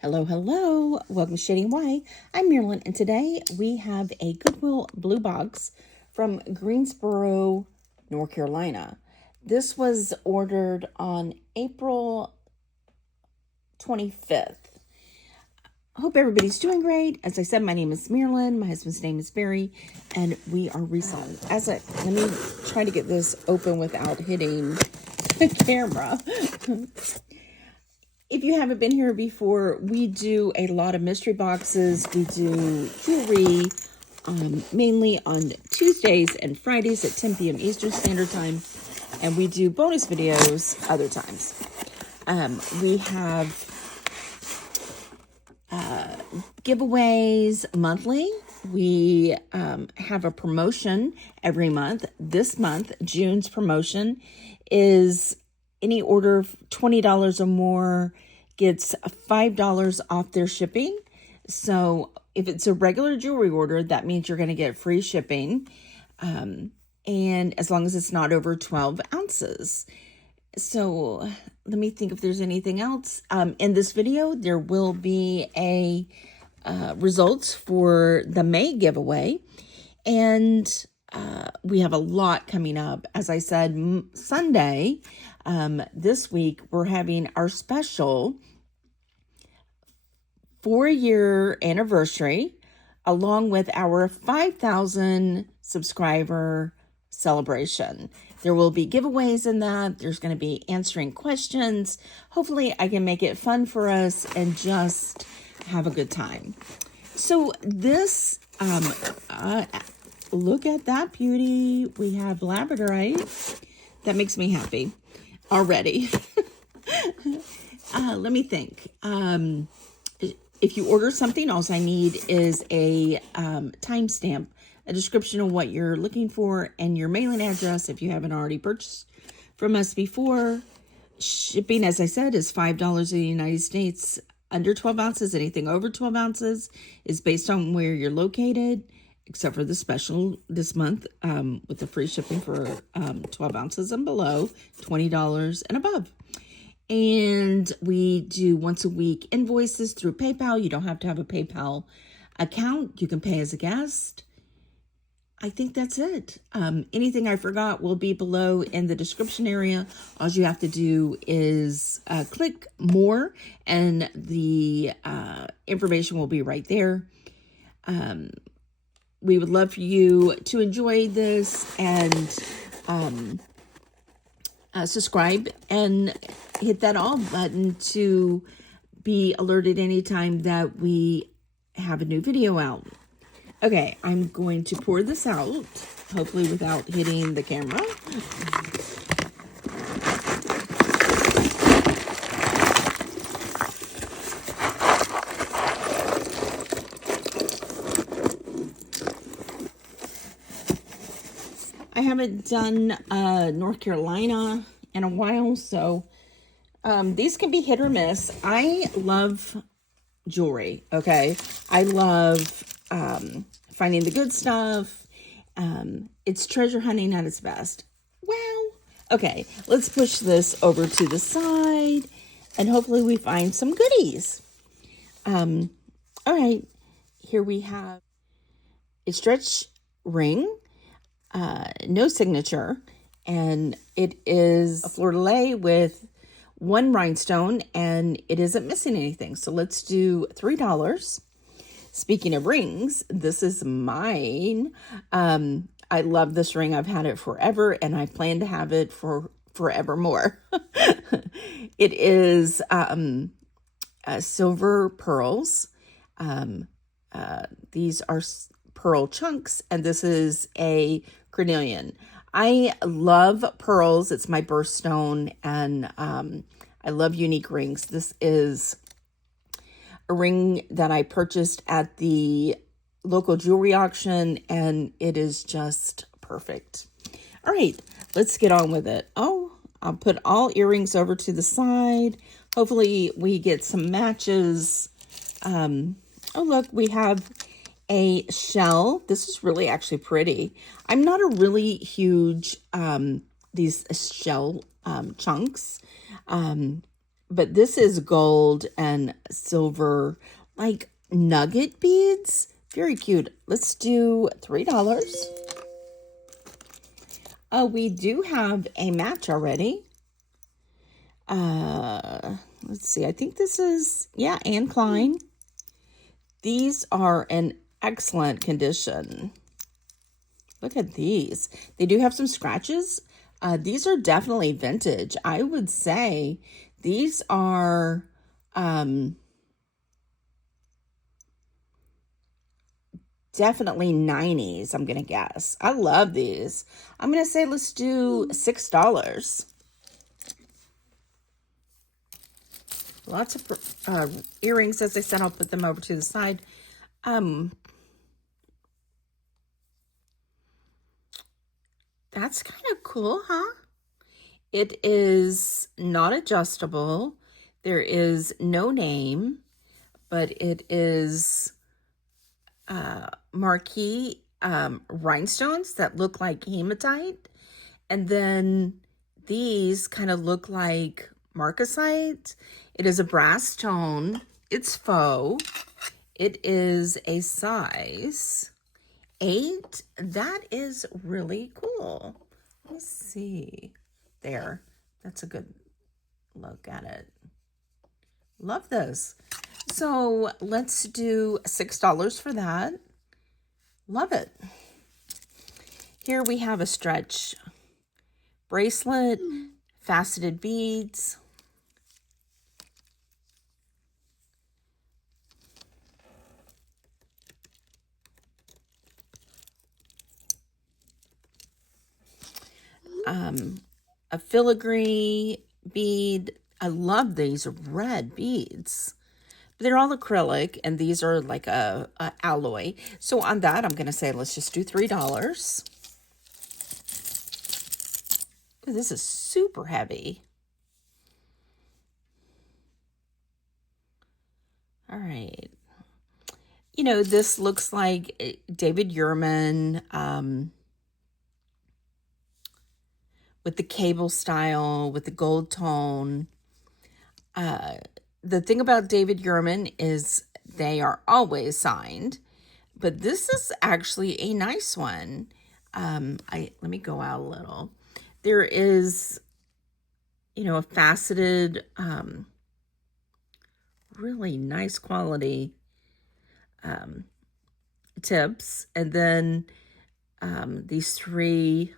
Hello, hello. Welcome to ShadyNY. I'm Marilyn, and today we have a Goodwill Bluebox from Greensboro, North Carolina. This was ordered on April 25th. Hope everybody's doing great. As I said, my name is Marilyn. My husband's name is Barry, and we are reselling. Let me try to get this open without hitting the camera. If you haven't been here before, we do a lot of mystery boxes. We do jewelry, mainly on Tuesdays and Fridays at 10 p.m. Eastern Standard Time. And we do bonus videos other times. We have giveaways monthly. We have a promotion every month. This month, June's promotion is any order of $20 or more gets $5 off their shipping. So if it's a regular jewelry order, that means you're going to get free shipping. And as long as it's not over 12 ounces. So let me think if there's anything else. In this video, there will be a results for the May giveaway. And we have a lot coming up. As I said, Sunday, this week, we're having our special 4-year anniversary, along with our 5,000 subscriber celebration. There will be giveaways in that. There's going to be answering questions. Hopefully, I can make it fun for us and just have a good time. So this, look at that beauty. We have labradorite. That makes me happy already. Let me think. If you order something, all I need is a timestamp, a description of what you're looking for, and your mailing address if you haven't already purchased from us before. Shipping, as I said, is $5 in the United States. Under 12 ounces, anything over 12 ounces is based on where you're located, except for the special this month with the free shipping for 12 ounces and below, $20 and above. And we do once a week invoices through PayPal. You don't have to have a PayPal account. You can pay as a guest. I think that's it. Anything I forgot will be below in the description area. All you have to do is click more, and the information will be right there. We would love for you to enjoy this and subscribe and hit that all button to be alerted anytime that we have a new video out. Okay, I'm going to pour this out, hopefully without hitting the camera. I haven't done North Carolina in a while, so these can be hit or miss. I love jewelry, okay? I love finding the good stuff. It's treasure hunting at its best. Well, okay, let's push this over to the side, and hopefully we find some goodies. All right, here we have a stretch ring. No signature, and it is a fleur-de-lis with one rhinestone, and it isn't missing anything. So let's do $3. Speaking of rings, this is mine. I love this ring. I've had it forever, and I plan to have it for forevermore. It is silver pearls. These are pearl chunks, and this is a carnelian. I love pearls. It's my birthstone, and I love unique rings. This is a ring that I purchased at the local jewelry auction, and it is just perfect. All right, let's get on with it. Oh, I'll put all earrings over to the side. Hopefully we get some matches. Oh, look, we have a shell. This is really actually pretty. I'm not a really huge, these shell chunks. but this is gold and silver, like nugget beads. Very cute. Let's do $3. We do have a match already. Let's see. I think this is, yeah, Anne Klein. These are in excellent condition. Look at these. They do have some scratches. These are definitely vintage. I would say these are definitely 90s, I'm going to guess. I love these. I'm going to say let's do $6. Lots of earrings. As I said, I'll put them over to the side. That's kind of cool, huh? It is not adjustable. There is no name, but it is marquee rhinestones that look like hematite. And then these kind of look like marcasite. It is a brass tone. It's faux. It is a size 8. That is really cool. Let me see. There. That's a good look at it. Love this. So let's do $6 for that. Love it. Here we have a stretch bracelet, faceted beads. A filigree bead. I love these red beads. They're all acrylic, and these are like a alloy. So on that, I'm going to say let's just do $3. Ooh, this is super heavy. All right. You know, this looks like David Yurman with the cable style, with the gold tone. The thing about David Yurman is they are always signed, but this is actually a nice one. Let me go out a little. There is, you know, a faceted, really nice quality tips, and then these 3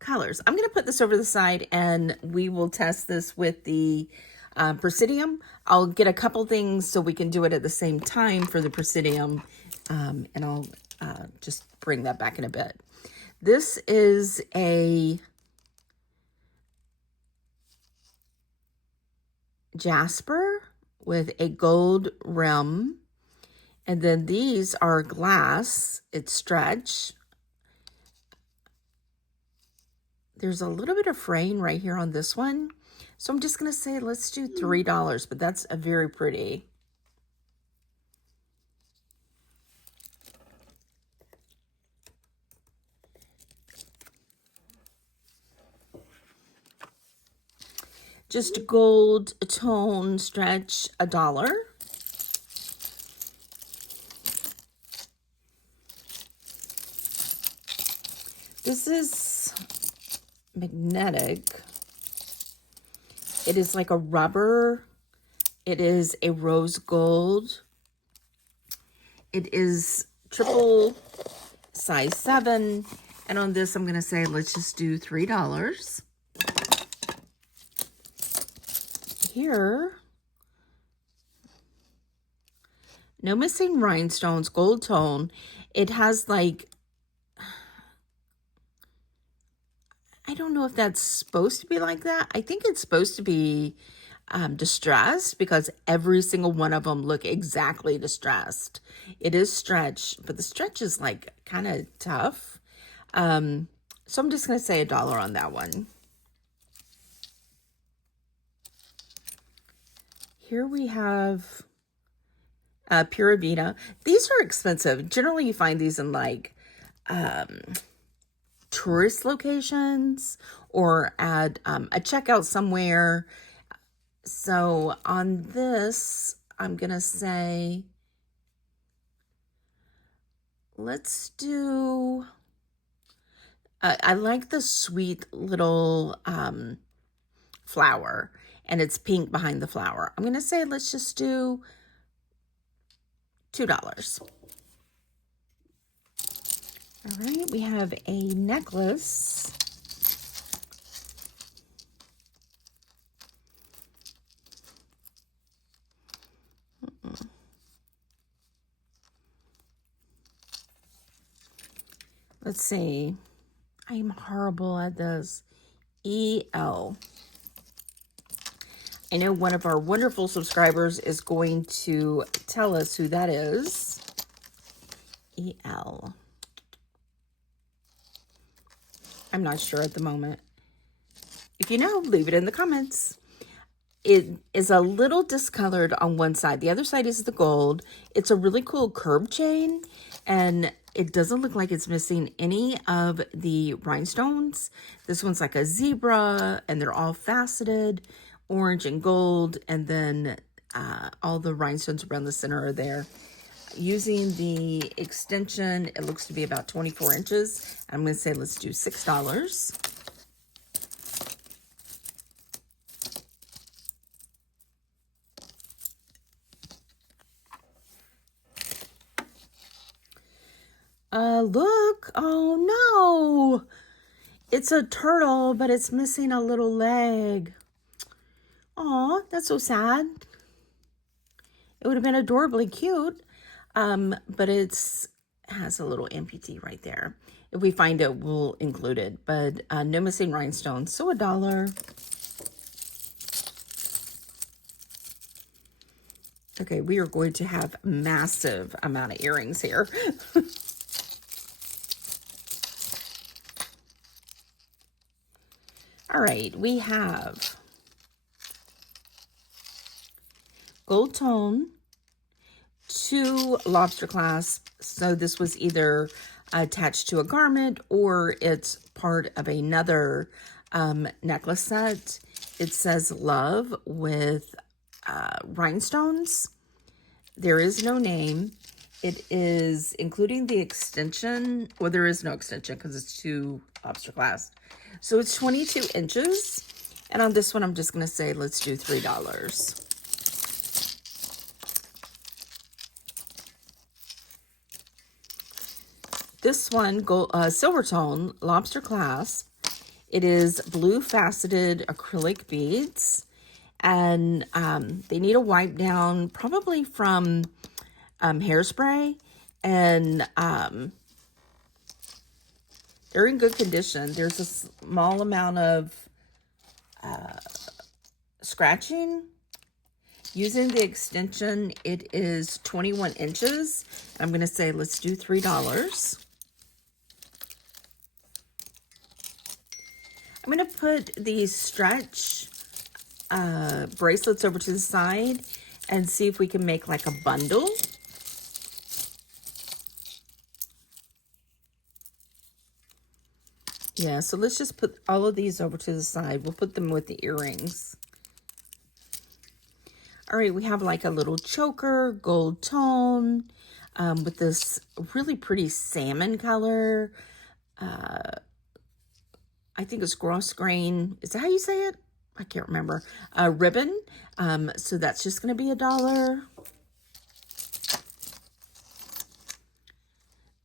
colors. I'm going to put this over the side and we will test this with the Presidium. I'll get a couple things so we can do it at the same time for the Presidium, and I'll just bring that back in a bit. This is a jasper with a gold rim, and then these are glass. It's stretch. There's a little bit of fraying right here on this one. So I'm just going to say let's do $3, but that's a very pretty. Just gold tone stretch, $1. This is magnetic. It is like a rubber. It is a rose gold. It is triple size 7. And on this, I'm going to say, let's just do $3. Here, no missing rhinestones, gold tone. It has like, I don't know if that's supposed to be like that. I think it's supposed to be distressed, because every single one of them look exactly distressed. It is stretch, but the stretch is like kind of tough. So I'm just going to say $1 on that one. Here we have Pura Vida. These are expensive. Generally, you find these in like tourist locations or at a checkout somewhere. So on this, I'm going to say, let's do, I like the sweet little flower, and it's pink behind the flower. I'm going to say, let's just do $2. All right, we have a necklace. Let's see. I am horrible at this. EL. I know one of our wonderful subscribers is going to tell us who that is. EL. I'm not sure at the moment. If you know, leave it in the comments. It is a little discolored on one side. The other side is the gold. It's a really cool curb chain, and it doesn't look like it's missing any of the rhinestones. This one's like a zebra, and they're all faceted, orange and gold, and then all the rhinestones around the center are there. Using the extension, it looks to be about 24 inches. I'm going to say let's do $6. Look, oh no, it's a turtle, but it's missing a little leg. Aw, that's so sad. It would have been adorably cute, but it has a little amputee right there. If we find it, we'll include it, but no missing rhinestones, so $1. Okay, we are going to have massive amount of earrings here. All right, we have gold tone, 2 lobster clasps. So this was either attached to a garment or it's part of another necklace set. It says love with rhinestones. There is no name. It is including the extension. Well, there is no extension because it's 2 lobster clasps. So it's 22 inches. And on this one, I'm just going to say, let's do $3. This one, silver tone, lobster clasp. It is blue faceted acrylic beads. And they need a wipe down, probably from hairspray. And they're in good condition. There's a small amount of scratching. Using the extension, it is 21 inches. I'm going to say, let's do $3. I'm going to put these stretch bracelets over to the side and see if we can make like a bundle. Yeah, so let's just put all of these over to the side. We'll put them with the earrings. All right, we have like a little choker, gold tone, with this really pretty salmon color. I think it's gross grain. Is that how you say it? I can't remember. Ribbon. So that's just going to be $1.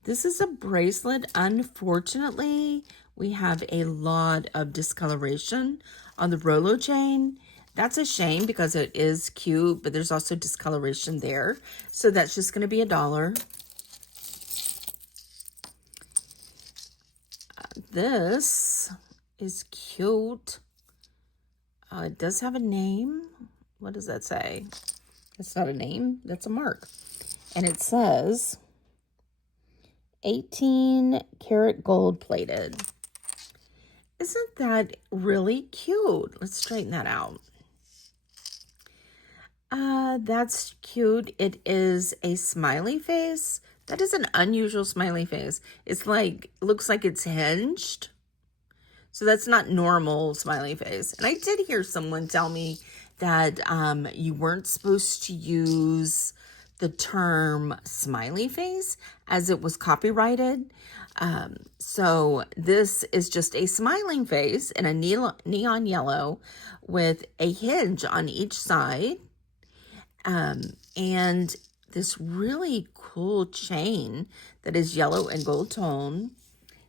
This is a bracelet. Unfortunately, we have a lot of discoloration on the Rolo chain. That's a shame because it is cute, but there's also discoloration there. So that's just going to be $1. This is cute. It does have a name. What does that say? That's not a name. That's a mark. And it says 18 karat gold plated. Isn't that really cute? Let's straighten that out. That's cute. It is a smiley face That is an unusual smiley face. It's like, looks like it's hinged. So that's not normal smiley face. And I did hear someone tell me that you weren't supposed to use the term smiley face as it was copyrighted. So this is just a smiling face in a neon yellow with a hinge on each side. And this really cool chain that is yellow and gold tone,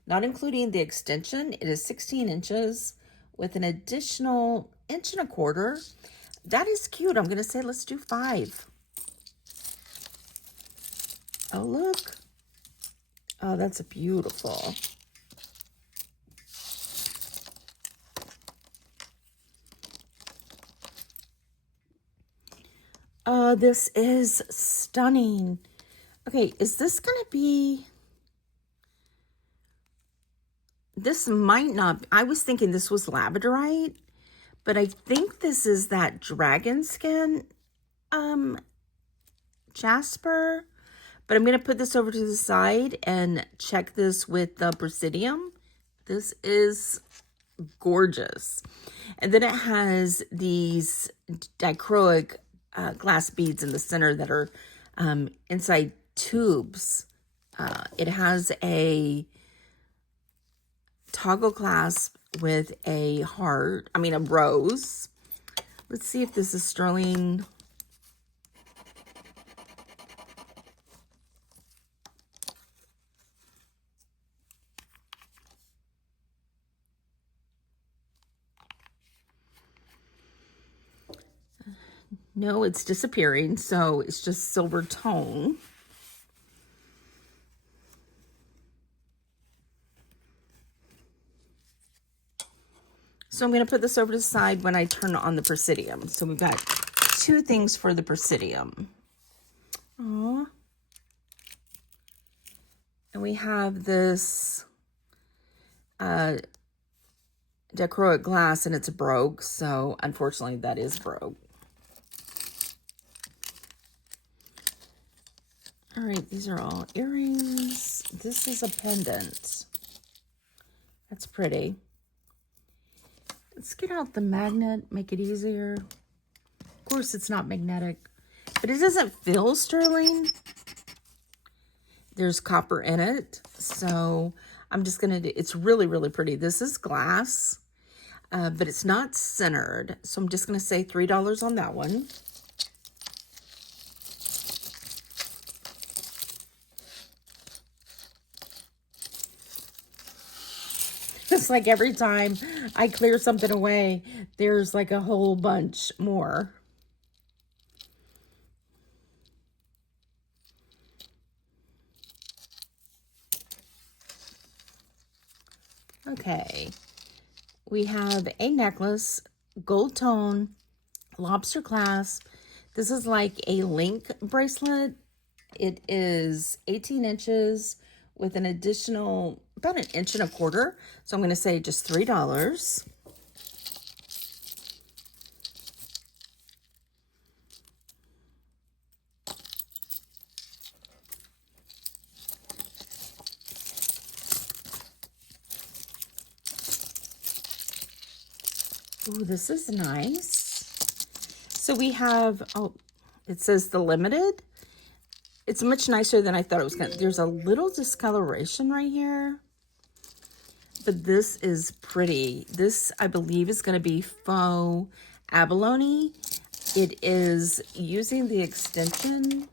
not including the extension. It is 16 inches with an additional 1.25 inches. That is cute. I'm going to say let's do 5. Oh, look. Oh, that's beautiful. Oh, this is stunning. Okay, is this going to be... This might not... I was thinking this was labradorite, but I think this is that dragon skin jasper. But I'm going to put this over to the side and check this with the Presidium. This is gorgeous. And then it has these dichroic glass beads in the center that are inside tubes. It has a toggle clasp with a heart, a rose. Let's see if this is sterling. No, it's disappearing, so it's just silver tone. So I'm going to put this over to the side when I turn on the Presidium. So we've got 2 things for the Presidium. Aww. And we have this dichroic glass, and it's broke. So unfortunately, that is broke. All right, these are all earrings. This is a pendant. That's pretty. Let's get out the magnet, make it easier. Of course, it's not magnetic, but it doesn't feel sterling. There's copper in it, so I'm just gonna do, it's really, really pretty. This is glass, but it's not centered, so I'm just gonna say $3 on that one. It's like every time I clear something away, there's like a whole bunch more. Okay, we have a necklace, gold tone, lobster clasp. This is like a link bracelet. It is 18 inches with an additional about 1.25 inches. So I'm going to say just $3. Ooh, this is nice. So we have, oh, it says the limited. It's much nicer than I thought it was going to. There's a little discoloration right here. But this is pretty. This, I believe, is going to be faux abalone. It is using the extension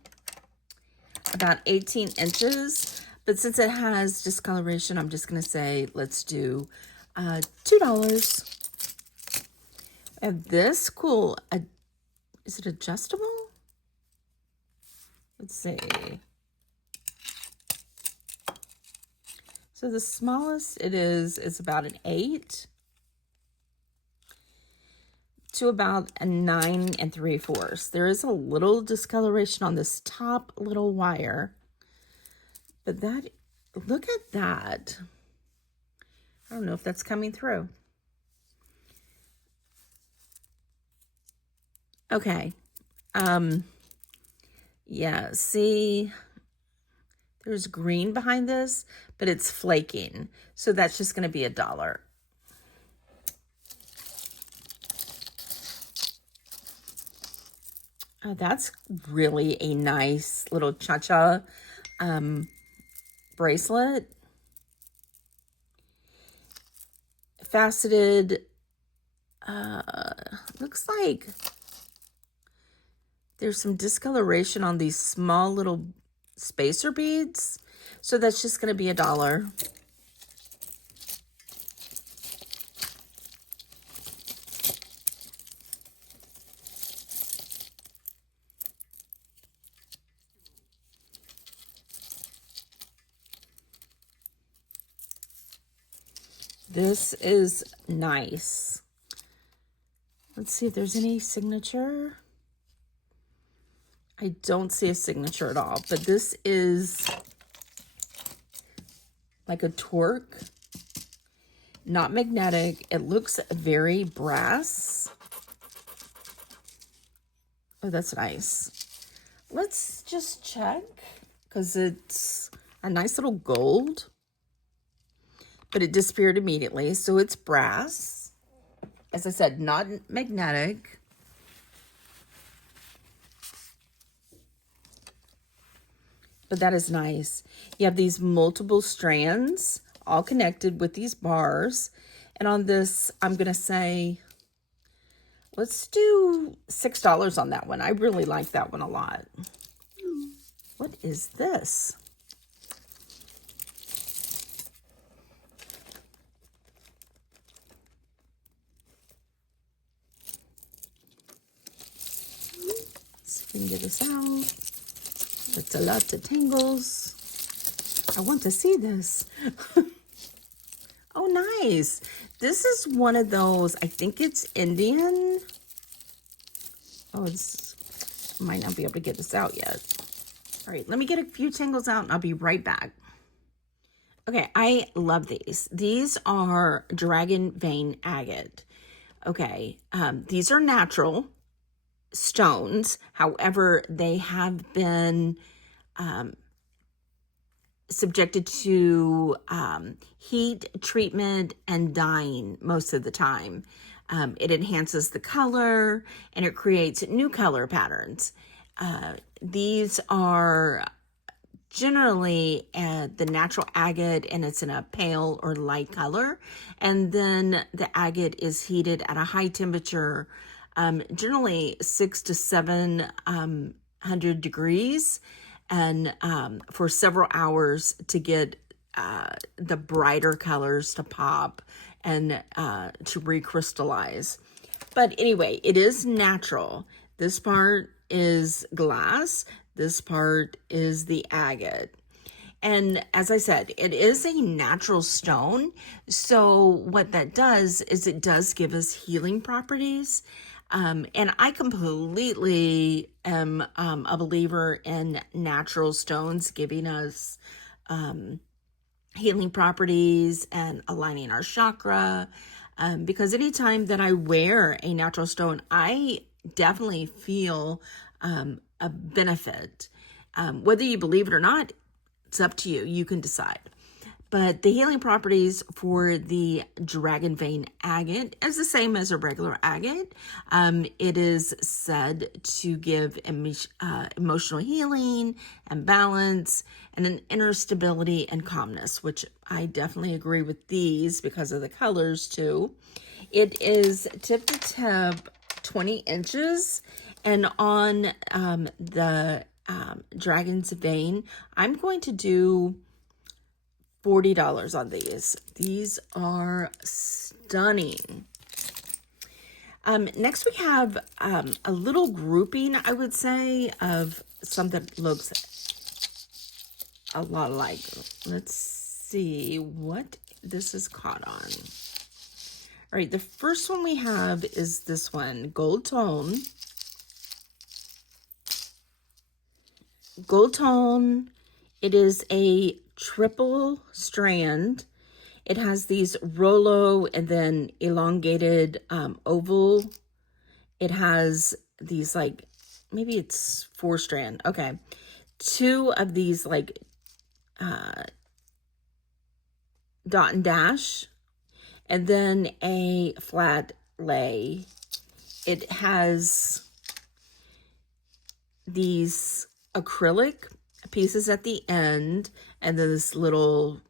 about 18 inches. But since it has discoloration, I'm just going to say, let's do $2. And this cool, is it adjustable? Let's see. So the smallest it is about an 8 to about a 9 3/4. There is a little discoloration on this top little wire, but that, look at that. I don't know if that's coming through. Okay. Yeah, see, There's green behind this, but it's flaking. So that's just going to be $1. Oh, that's really a nice little cha-cha bracelet. Faceted, looks like there's some discoloration on these small little spacer beads. So that's just going to be $1. This is nice. Let's see if there's any signature. I don't see a signature at all, but this is like a torque, not magnetic. It looks very brass. Oh, that's nice. Let's just check, because it's a nice little gold, but it disappeared immediately. So it's brass. As I said, not magnetic. But that is nice. You have these multiple strands all connected with these bars. And on this, I'm going to say, let's do $6 on that one. I really like that one a lot. What is this? Let's see if we can get this out. It's a lot of tangles. I want to see this. Oh, nice. This is one of those, I think it's Indian. Oh, might not be able to get this out yet. All right, let me get a few tangles out and I'll be right back. Okay, I love these. These are dragon vein agate. Okay, these are natural stones. However, they have been subjected to heat treatment and dyeing most of the time. It enhances the color and it creates new color patterns. These are generally the natural agate, and it's in a pale or light color. And then the agate is heated at a high temperature, generally 600 to 700 degrees, and for several hours to get the brighter colors to pop and to recrystallize. But anyway, it is natural. This part is glass. This part is the agate. And as I said, it is a natural stone. So what that does is it does give us healing properties. And I completely am a believer in natural stones giving us healing properties and aligning our chakra. Because anytime that I wear a natural stone, I definitely feel a benefit. Whether you believe it or not, it's up to you. You can decide. But the healing properties for the dragon vein agate is the same as a regular agate. It is said to give emotional healing and balance and an inner stability and calmness, which I definitely agree with these because of the colors too. It is tip to tip 20 inches, and on the dragon's vein, I'm going to do $40 on these. These are stunning. Next we have a little grouping, I would say, of something that looks a lot like. Let's see what this is caught on. All right, the first one we have is this one, Gold Tone. Gold Tone, it is a triple strand. It has these Rollo and then elongated oval. It has these like, maybe it's 4 strand. Okay. 2 of these like dot and dash, and then a flat lay. It has these acrylic pieces at the end, and then this little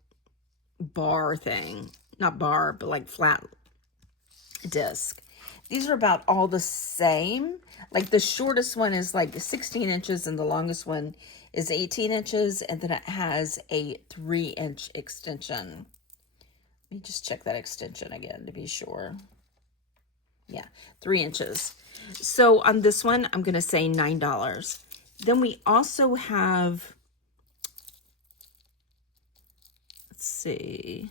bar thing, not bar, but like flat disc. These are about all the same. Like the shortest one is like 16 inches and the longest one is 18 inches. And then it has a 3-inch extension. Let me just check that extension again to be sure. Yeah, 3 inches. So on this one, I'm going to say $9. Then we also have, let's see.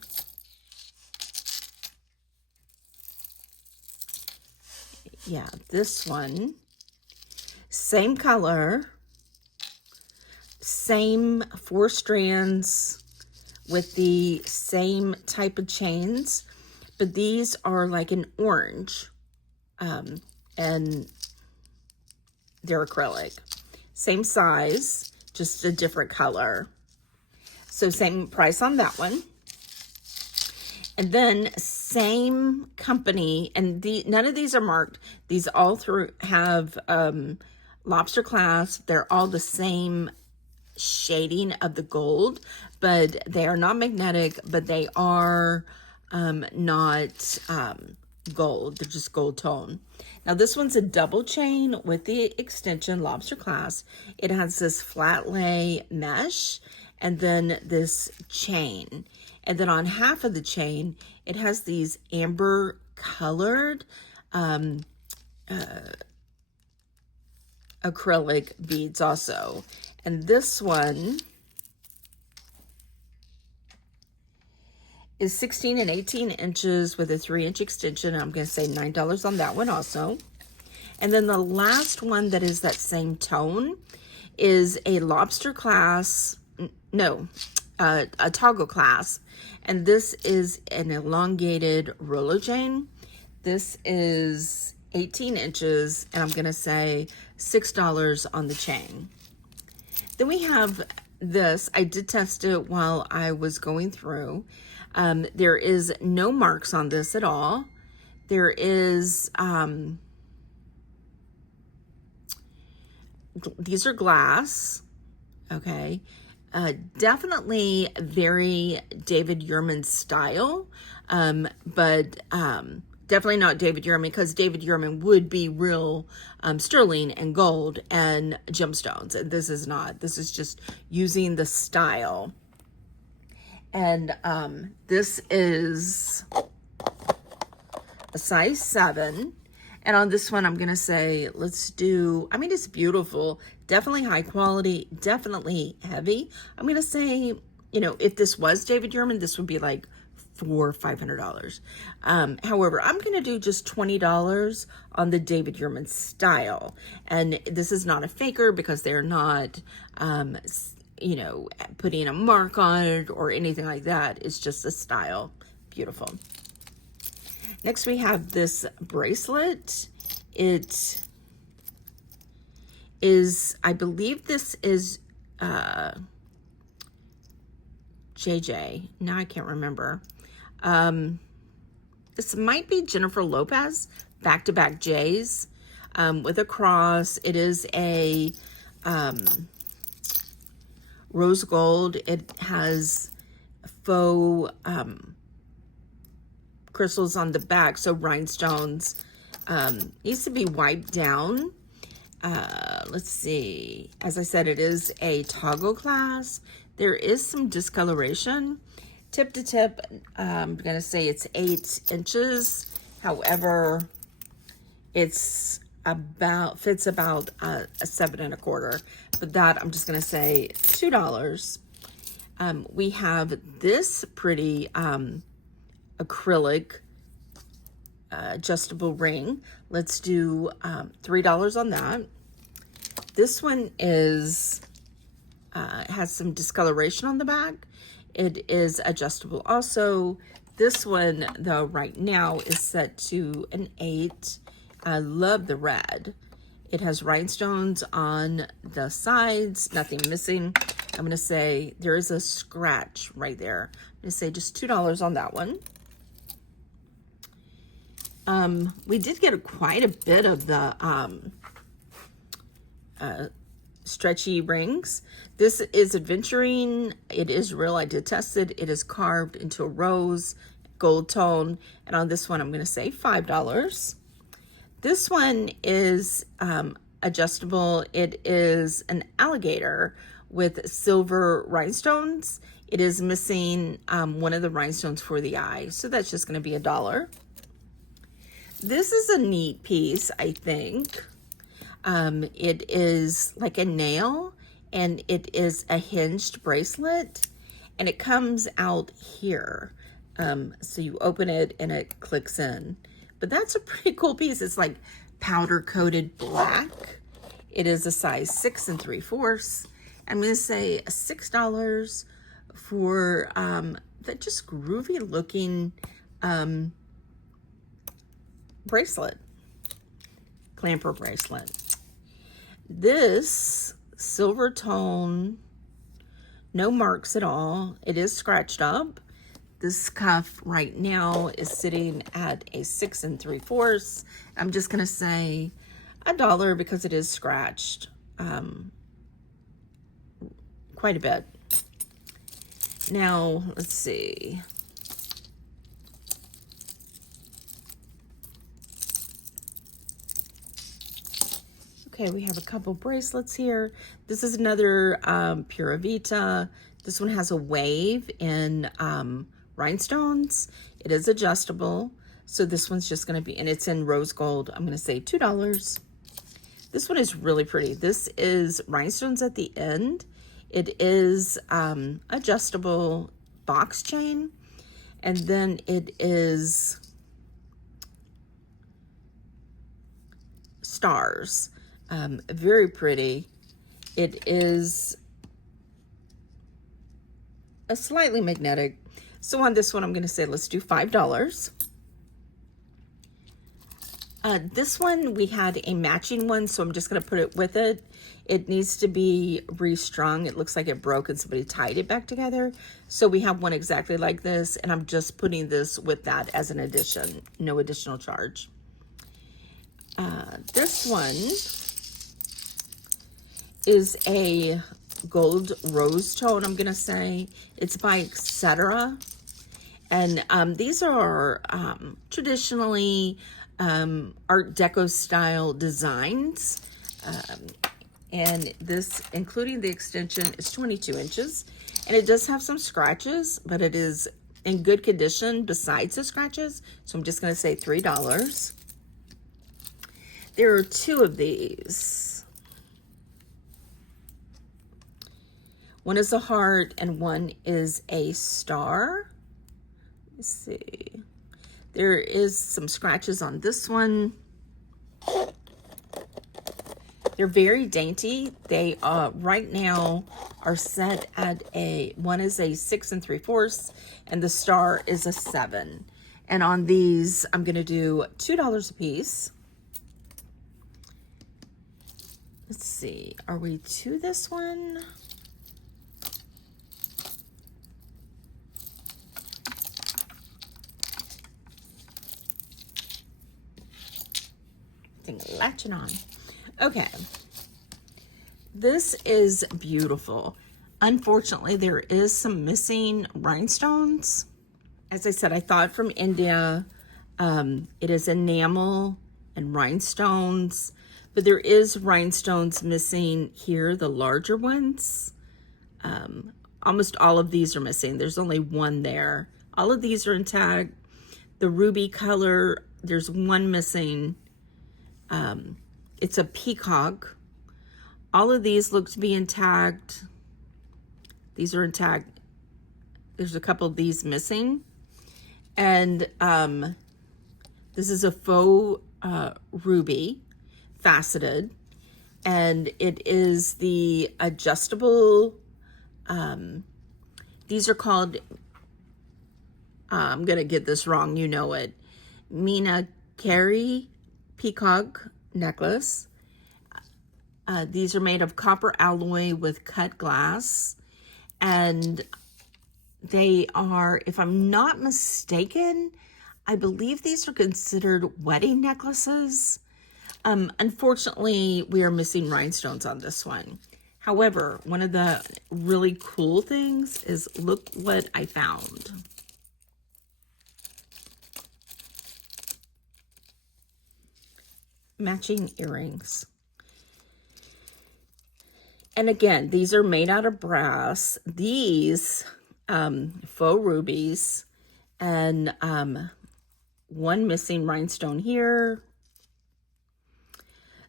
Yeah, this one, same color, same 4 strands with the same type of chains, but these are like an orange, and they're acrylic. Same size, just a different color. So same price on that one. And then same company, and none of these are marked. These all have lobster clasp. They're all the same shading of the gold, but they are not magnetic, but they are not gold. They're just gold tone. Now this one's a double chain with the extension lobster clasp. It has this flat lay mesh and then this chain. And then on half of the chain, it has these amber colored acrylic beads also. And this one is 16 and 18 inches with a 3-inch extension. And I'm going to say $9 on that one also. And then the last one that is that same tone is a lobster clasp, a toggle clasp. And this is an elongated roller chain. This is 18 inches, and I'm going to say $6 on the chain. Then we have this. I did test it while I was going through. There is no marks on this at all. There is, these are glass, okay. Definitely very David Yurman style, but definitely not David Yurman, because David Yurman would be real sterling and gold and gemstones. And this is not. This is just using the style. And this is a size 7. And on this one, I'm going to say, let's do, I mean, it's beautiful, definitely high quality, definitely heavy. I'm going to say, you know, if this was David Yurman, this would be like $400 or $500. However, I'm going to do just $20 on the David Yurman style. And this is not a faker because they're not, you know, putting a mark on it or anything like that. It's just a style. Beautiful. Next, we have this bracelet. It is, I believe this is JJ. Now I can't remember. This might be Jennifer Lopez, back-to-back J's with a cross. It is a rose gold. It has faux crystals on the back, so rhinestones. Needs to be wiped down. Let's see. As I said, it is a toggle clasp. There is some discoloration. Tip to tip, I'm going to say it's 8 inches. However, it's about, fits about a 7 1/4. But that, I'm just going to say $2. We have this pretty acrylic adjustable ring. Let's do $3 on that. This one is has some discoloration on the back. It is adjustable also. This one though right now is set to an 8. I love the red. It has rhinestones on the sides, nothing missing. I'm going to say there is a scratch right there. I'm going to say just $2 on that one. We did get quite a bit of the stretchy rings. This is Adventuring. It is real. I did test it. It is carved into a rose gold tone. And on this one, I'm going to say $5. This one is adjustable. It is an alligator with silver rhinestones. It is missing one of the rhinestones for the eye. So that's just going to be $1. This is a neat piece, I think. It is like a nail, and it is a hinged bracelet, and it comes out here. So you open it and it clicks in. But that's a pretty cool piece. It's like powder coated black. It is a size 6 3/4. I'm going to say $6 for that just groovy looking bracelet, clamper bracelet. This silver tone, no marks at all. It is scratched up. This cuff right now is sitting at a 6 3/4. I'm just going to say $1 because it is scratched quite a bit. Now, let's see. Okay, we have a couple bracelets here. This is another Pura Vita. This one has a wave in rhinestones. It is adjustable. So this one's just going to be, and it's in rose gold. I'm going to say $2. This one is really pretty. This is rhinestones at the end. It is adjustable box chain. And then it is stars. Very pretty. It is a slightly magnetic. So on this one, I'm going to say let's do $5. This one, we had a matching one, so I'm just going to put it with it. It needs to be restrung. It looks like it broke and somebody tied it back together. So we have one exactly like this, and I'm just putting this with that as an addition. No additional charge. This one is a gold rose tone, I'm going to say. It's by Etc. And these are traditionally Art Deco style designs. And this, including the extension, is 22 inches. And it does have some scratches, but it is in good condition besides the scratches. So I'm just going to say $3. There are two of these. One is a heart and one is a star. Let's see. There is some scratches on this one. They're very dainty. They right now are set at one is a 6 3/4 and the star is a 7. And on these, I'm going to do $2 a piece. Let's see. Are we to this one? Latching on. Okay, this is beautiful. Unfortunately, there is some missing rhinestones. As I said, I thought from India. It is enamel and rhinestones, but there is rhinestones missing here, the larger ones. Almost all of these are missing. There's only one there. All of these are intact. The ruby color, there's one missing. It's a peacock. All of these look to be intact. These are intact. There's a couple of these missing. And this is a faux ruby, faceted. And it is the adjustable, these are called, I'm going to get this wrong, you know it, Mina Carey peacock necklace. These are made of copper alloy with cut glass. And they are, if I'm not mistaken, I believe these are considered wedding necklaces. Unfortunately, we are missing rhinestones on this one. However, one of the really cool things is, look what I found. Matching earrings. And again, these are made out of brass. These faux rubies, and one missing rhinestone here.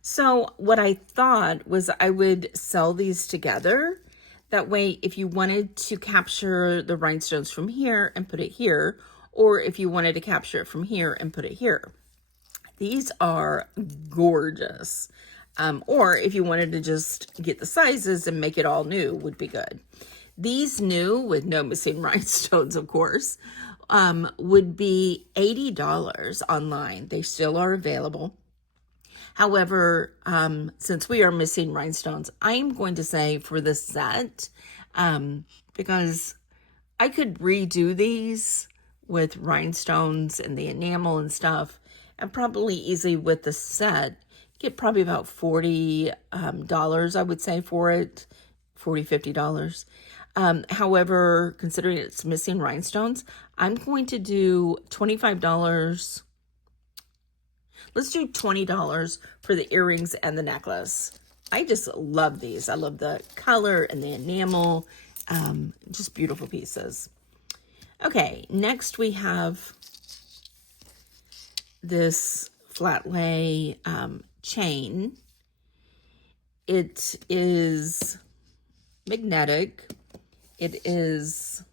So what I thought was I would sell these together. That way, if you wanted to capture the rhinestones from here and put it here, or if you wanted to capture it from here and put it here. These are gorgeous. Or if you wanted to just get the sizes and make it all new, would be good. These new, with no missing rhinestones, of course, would be $80 online. They still are available. However, since we are missing rhinestones, I'm going to say for the set, because I could redo these with rhinestones and the enamel and stuff, and probably easily with the set, get probably about $40, I would say, for it, $40, $50. However, considering it's missing rhinestones, I'm going to do $25. Let's do $20 for the earrings and the necklace. I just love these. I love the color and the enamel. Just beautiful pieces. Okay, next we have this flat lay chain. It is magnetic. It is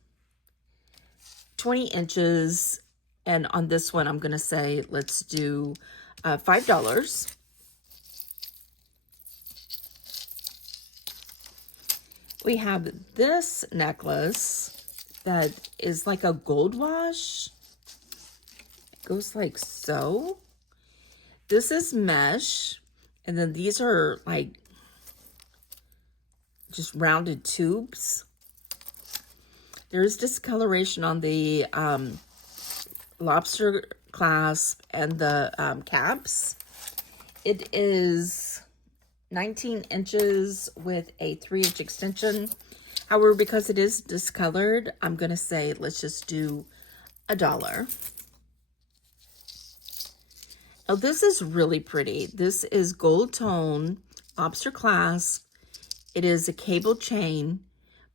20 inches. And on this one, I'm going to say, let's do $5. We have this necklace that is like a gold wash. It goes like so. This is mesh. And then these are like just rounded tubes. There's discoloration on the lobster clasp and the caps. It is 19 inches with a 3-inch extension. However, because it is discolored, I'm going to say let's just do $1. Oh, this is really pretty. This is gold tone lobster clasp. It is a cable chain,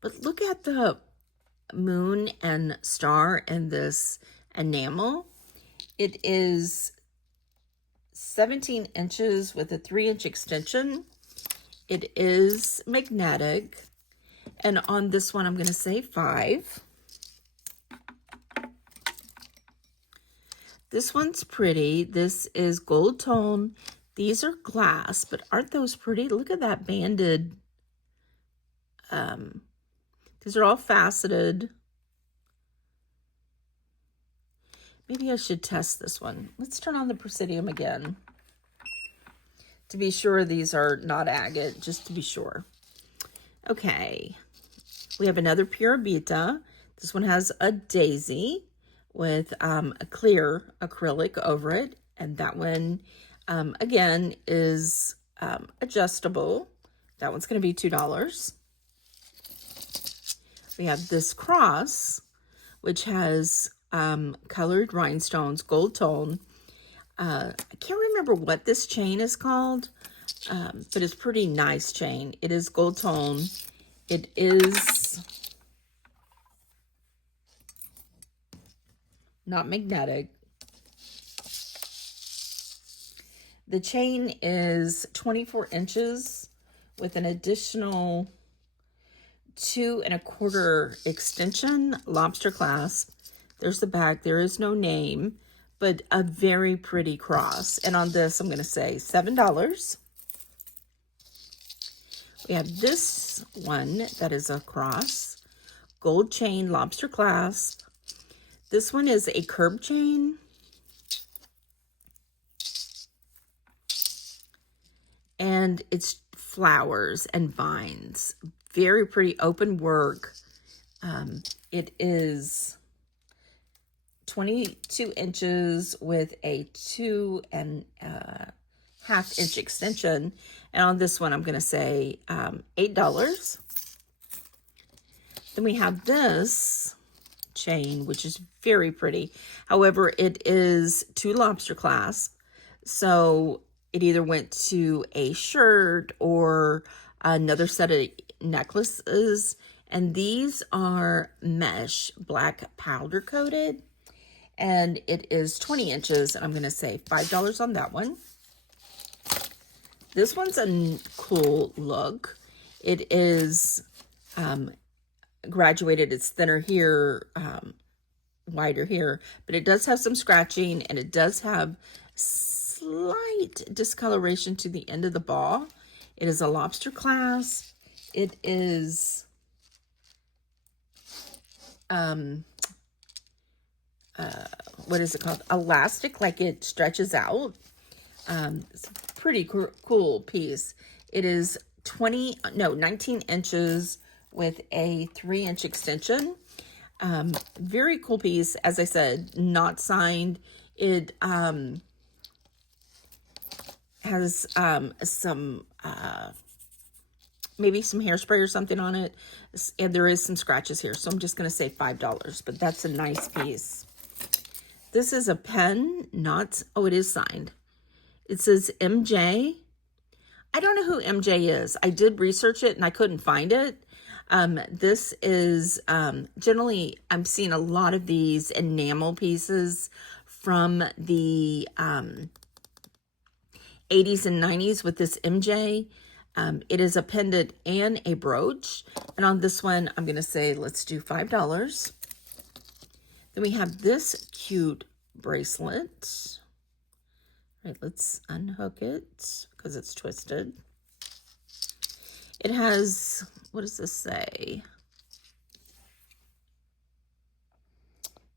but look at the moon and star in this enamel. It is 17 inches with a 3-inch extension. It is magnetic. And on this one, I'm going to say $5. This one's pretty. This is gold tone. These are glass, but aren't those pretty? Look at that banded. These are all faceted. Maybe I should test this one. Let's turn on the Presidium again to be sure these are not agate, just to be sure. Okay, we have another Pura Vita. This one has a daisy with a clear acrylic over it, and that one, again, is adjustable. That one's going to be $2. We have this cross, which has colored rhinestones, gold tone. I can't remember what this chain is called, but it's pretty nice chain. It is gold tone. It is not magnetic. The chain is 24 inches with an additional 2 1/4 extension, lobster clasp. There's the back. There is no name, but a very pretty cross. And on this, I'm going to say $7. We have this one that is a cross, gold chain, lobster clasp. This one is a curb chain. And it's flowers and vines. Very pretty open work. It is 22 inches with a 2.5 inch extension. And on this one, I'm going to say $8. Then we have this chain, which is very pretty. However, it is 2 lobster clasp. So it either went to a shirt or another set of necklaces. And these are mesh, black powder coated. And it is 20 inches. And I'm going to say $5 on that one. This one's a cool look. It is graduated. It's thinner here, wider here, but it does have some scratching, and it does have slight discoloration to the end of the ball. It is a lobster clasp. It is what is it called? Elastic, like it stretches out. It's a pretty cool piece. It is 19 inches with a 3-inch extension. Very cool piece. As I said, not signed. It has some maybe some hairspray or something on it, and there is some scratches here, so I'm just going to say $5, but that's a nice piece. This is a pen, it is signed. It says MJ. I don't know who MJ is. I did research it and I couldn't find it. This is generally, I'm seeing a lot of these enamel pieces from the 80s and 90s with this MJ. It is a pendant and a brooch. And on this one, I'm going to say, let's do $5. Then we have this cute bracelet. All right, let's unhook it because it's twisted. It has, what does this say?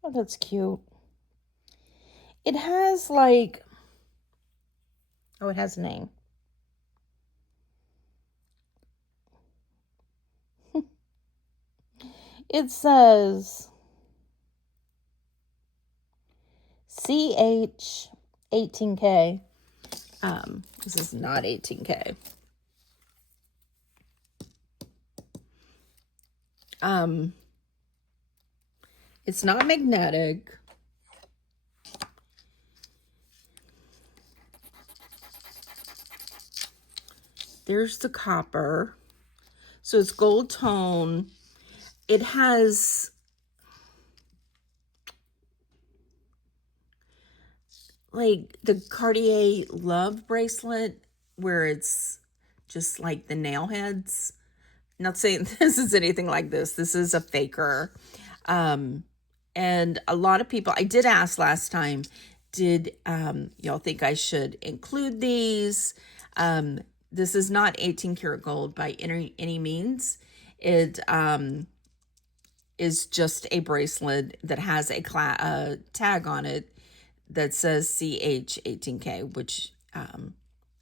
Oh, that's cute. It has like, oh, it has a name. It says CH 18K. This is not 18K. It's not magnetic. There's the copper. So it's gold tone. It has like the Cartier Love bracelet where it's just like the nail heads. Not saying this is anything like this. This is a faker. And a lot of people, I did ask last time, did y'all think I should include these? This is not 18 karat gold by any means. It is just a bracelet that has a tag on it that says CH 18K, which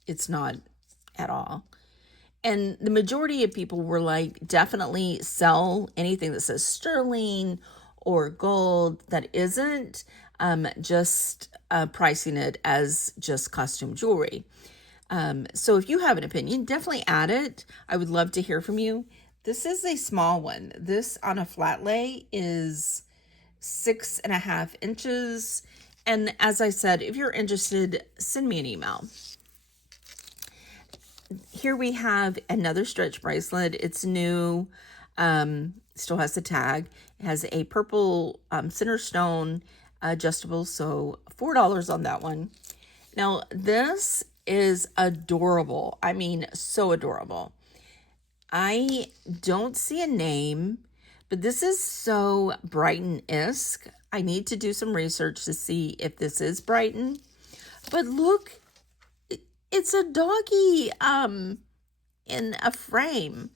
it's not at all. And the majority of people were like, definitely sell anything that says sterling or gold that isn't, just pricing it as just costume jewelry. So if you have an opinion, definitely add it. I would love to hear from you. This is a small one. This on a flat lay is 6.5 inches. And as I said, if you're interested, send me an email. Here we have another stretch bracelet. It's new, still has the tag. It has a purple center stone adjustable, so $4 on that one. Now, this is adorable. I mean, so adorable. I don't see a name, but this is so Brighton-esque. I need to do some research to see if this is Brighton. But look, it's a doggy in a frame.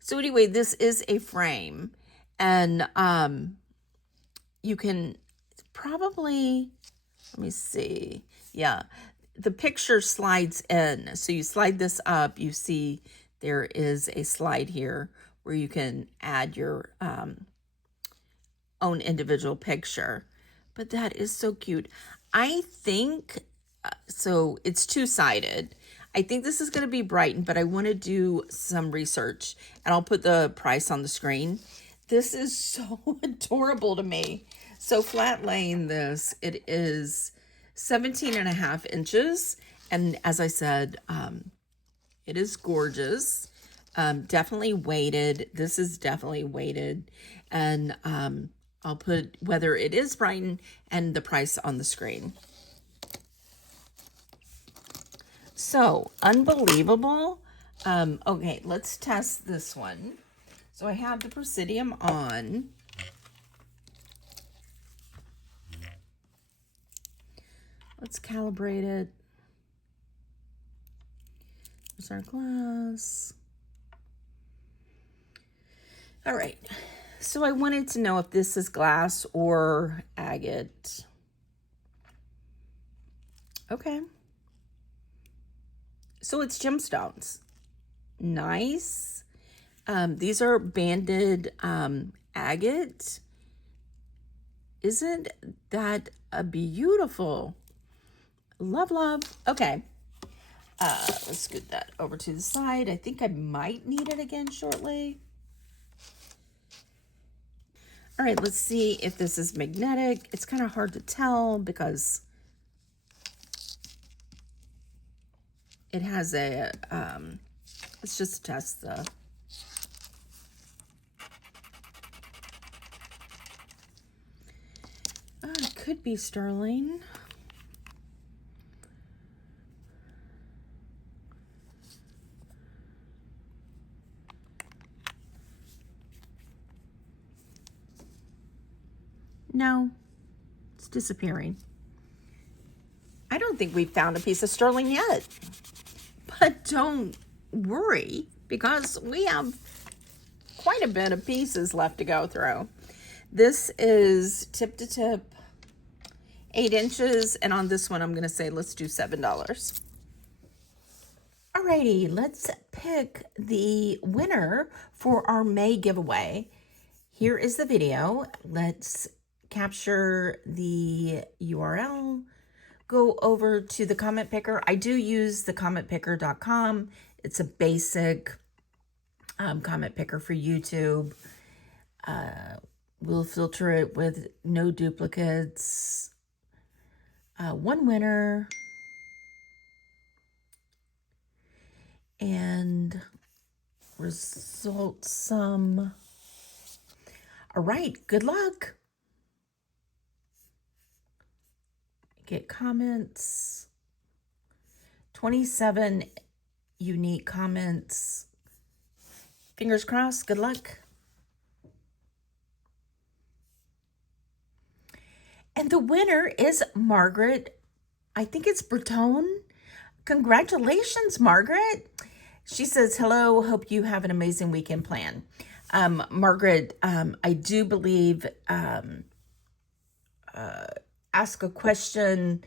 So anyway, this is a frame. And you can probably, let me see. Yeah, the picture slides in. So you slide this up, you see there is a slide here where you can add your own individual picture. But that is so cute. I think, so it's two-sided. I think this is going to be Brighton, but I want to do some research, and I'll put the price on the screen. This is so adorable to me. So flat laying this, it is 17.5 inches. And as I said, it is gorgeous. Definitely weighted. This is definitely weighted. And I'll put whether it is Brighton and the price on the screen. So, unbelievable. Okay, let's test this one. So I have the Presidium on. Let's calibrate it. There's our glass. All right. So I wanted to know if this is glass or agate. Okay. So it's gemstones. Nice. These are banded agate. Isn't that a beautiful? Love, love. Okay. Let's scoot that over to the side. I think I might need it again shortly. All right, let's see if this is magnetic. It's kind of hard to tell because it has a, let's just test the, it could be sterling. No, it's disappearing. I don't think we've found a piece of sterling yet. But don't worry, because we have quite a bit of pieces left to go through. This is tip to tip, 8 inches. And on this one, I'm going to say, let's do $7. Alrighty, let's pick the winner for our May giveaway. Here is the video. Let's capture the URL, go over to the comment picker. I do use the commentpicker.com. It's a basic comment picker for YouTube. We'll filter it with no duplicates. One winner. And result sum. All right, good luck. Get comments. 27 unique comments. Fingers crossed, good luck. And the winner is Margaret. I think it's Breton. Congratulations, Margaret. She says, hello, hope you have an amazing weekend plan. Margaret, I do believe, ask a question.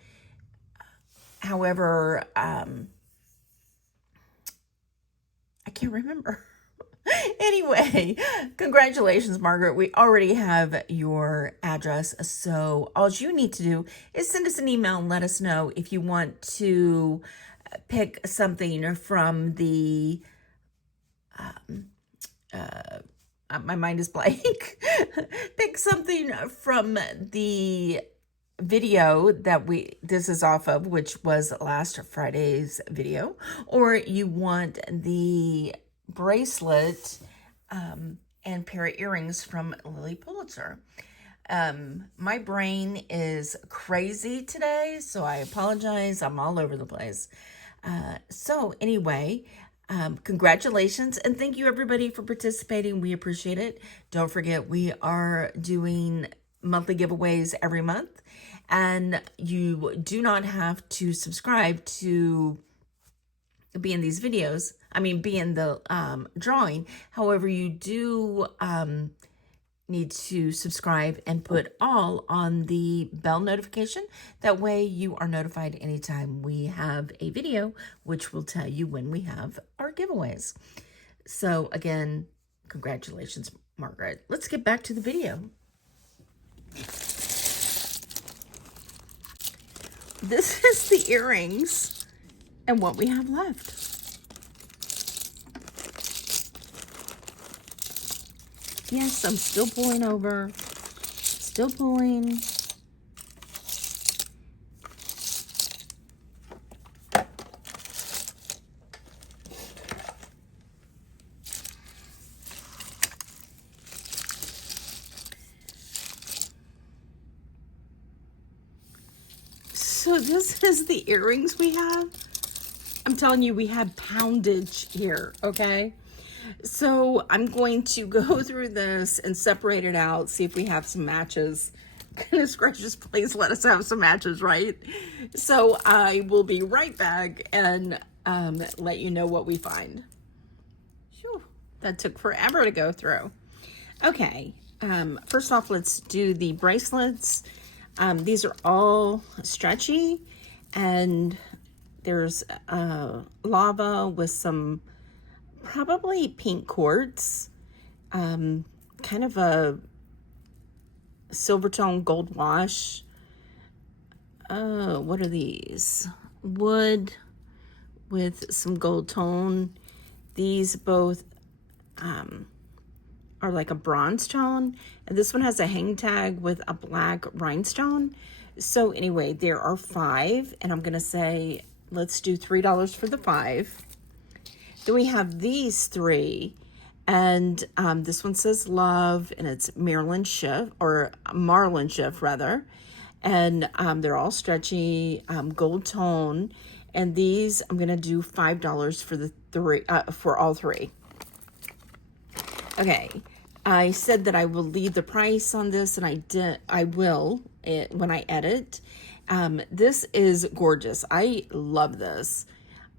However, I can't remember. Anyway, congratulations, Margaret. We already have your address. So all you need to do is send us an email and let us know if you want to pick something from the, my mind is blank. Pick something from the video that this is off of, which was last Friday's video, or you want the bracelet and pair of earrings from Lily Pulitzer. My brain is crazy today, so I apologize. I'm all over the place. So anyway, congratulations, and thank you everybody for participating. We appreciate it. Don't forget, we are doing monthly giveaways every month, and you do not have to subscribe to be in these videos. I mean, be in the drawing. However, you do need to subscribe and put all on the bell notification. That way you are notified anytime we have a video, which will tell you when we have our giveaways. So again, congratulations, Margaret. Let's get back to the video. This is the earrings and what we have left. Yes, I'm still pulling over. Still pulling. So this is the earrings we have. I'm telling you, we had poundage here, okay? So I'm going to go through this and separate it out, see if we have some matches. Goodness gracious, please let us have some matches, right? So I will be right back and let you know what we find. Whew, that took forever to go through. Okay, first off, let's do the bracelets. These are all stretchy, and there's lava with some probably pink quartz, kind of a silver tone gold wash. What are these? Wood with some gold tone. These both are like a bronze tone, and this one has a hang tag with a black rhinestone. So anyway, there are 5, and I'm gonna say let's do $3 for the 5. Then we have these 3, and this one says love, and it's Marilyn Schiff, or Marlin Schiff rather, and they're all stretchy, gold tone, and these I'm gonna do $5 for the 3, for all 3. Okay, I said that I will leave the price on this, and I will when I edit. This is gorgeous. I love this.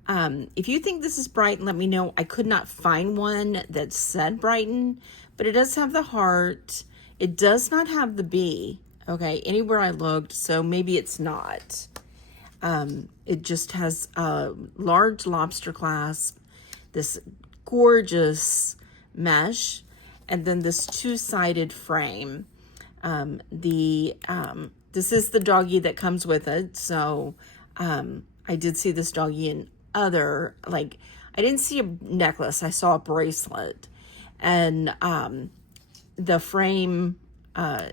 If you think this is Brighton, let me know. I could not find one that said Brighton, but it does have the heart. It does not have the bee, okay, anywhere I looked, so maybe it's not. It just has a large lobster clasp, this gorgeous mesh, and then this 2-sided frame. This is the doggy that comes with it, so I did see this doggy in other, like, I didn't see a necklace, I saw a bracelet, and the frame,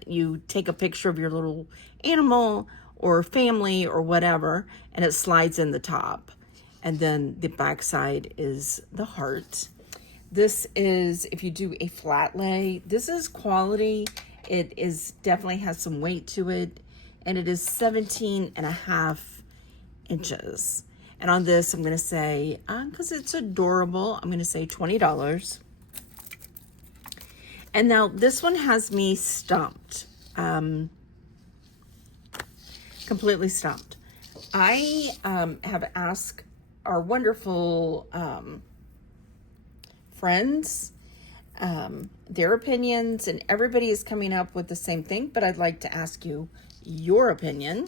you take a picture of your little animal or family or whatever, and it slides in the top, and then the back side is the heart. This is, if you do a flat lay, this is quality. It is definitely has some weight to it, and it is 17.5 inches. And on this, I'm going to say, because it's adorable, I'm going to say $20. And now this one has me stumped, completely stumped. I have asked our wonderful friends their opinions, and everybody is coming up with the same thing, but I'd like to ask you your opinion.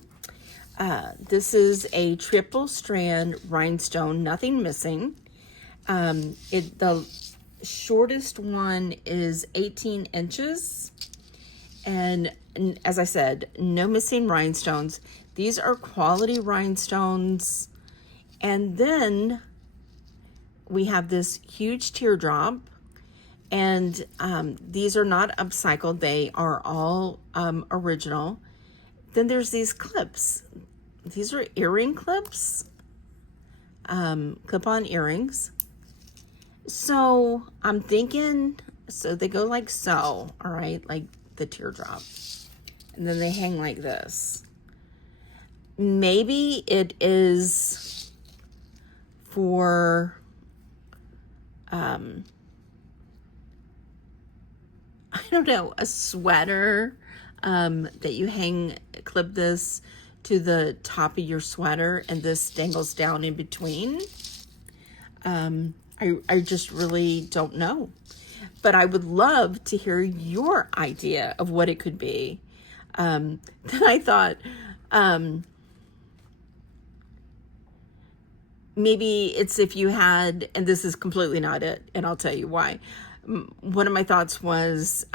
This is a triple strand rhinestone, nothing missing. The shortest one is 18 inches. And as I said, no missing rhinestones. These are quality rhinestones. And then we have this huge teardrop. And these are not upcycled. They are all original. Then there's these clips. These are earring clips, clip-on earrings. So I'm thinking, so they go like so, all right, like the teardrop. And then they hang like this. Maybe it is for, I don't know, a sweater that you clip this to the top of your sweater, and this dangles down in between. I just really don't know. But I would love to hear your idea of what it could be. Then I thought, maybe it's if you had, and this is completely not it, and I'll tell you why. one of my thoughts was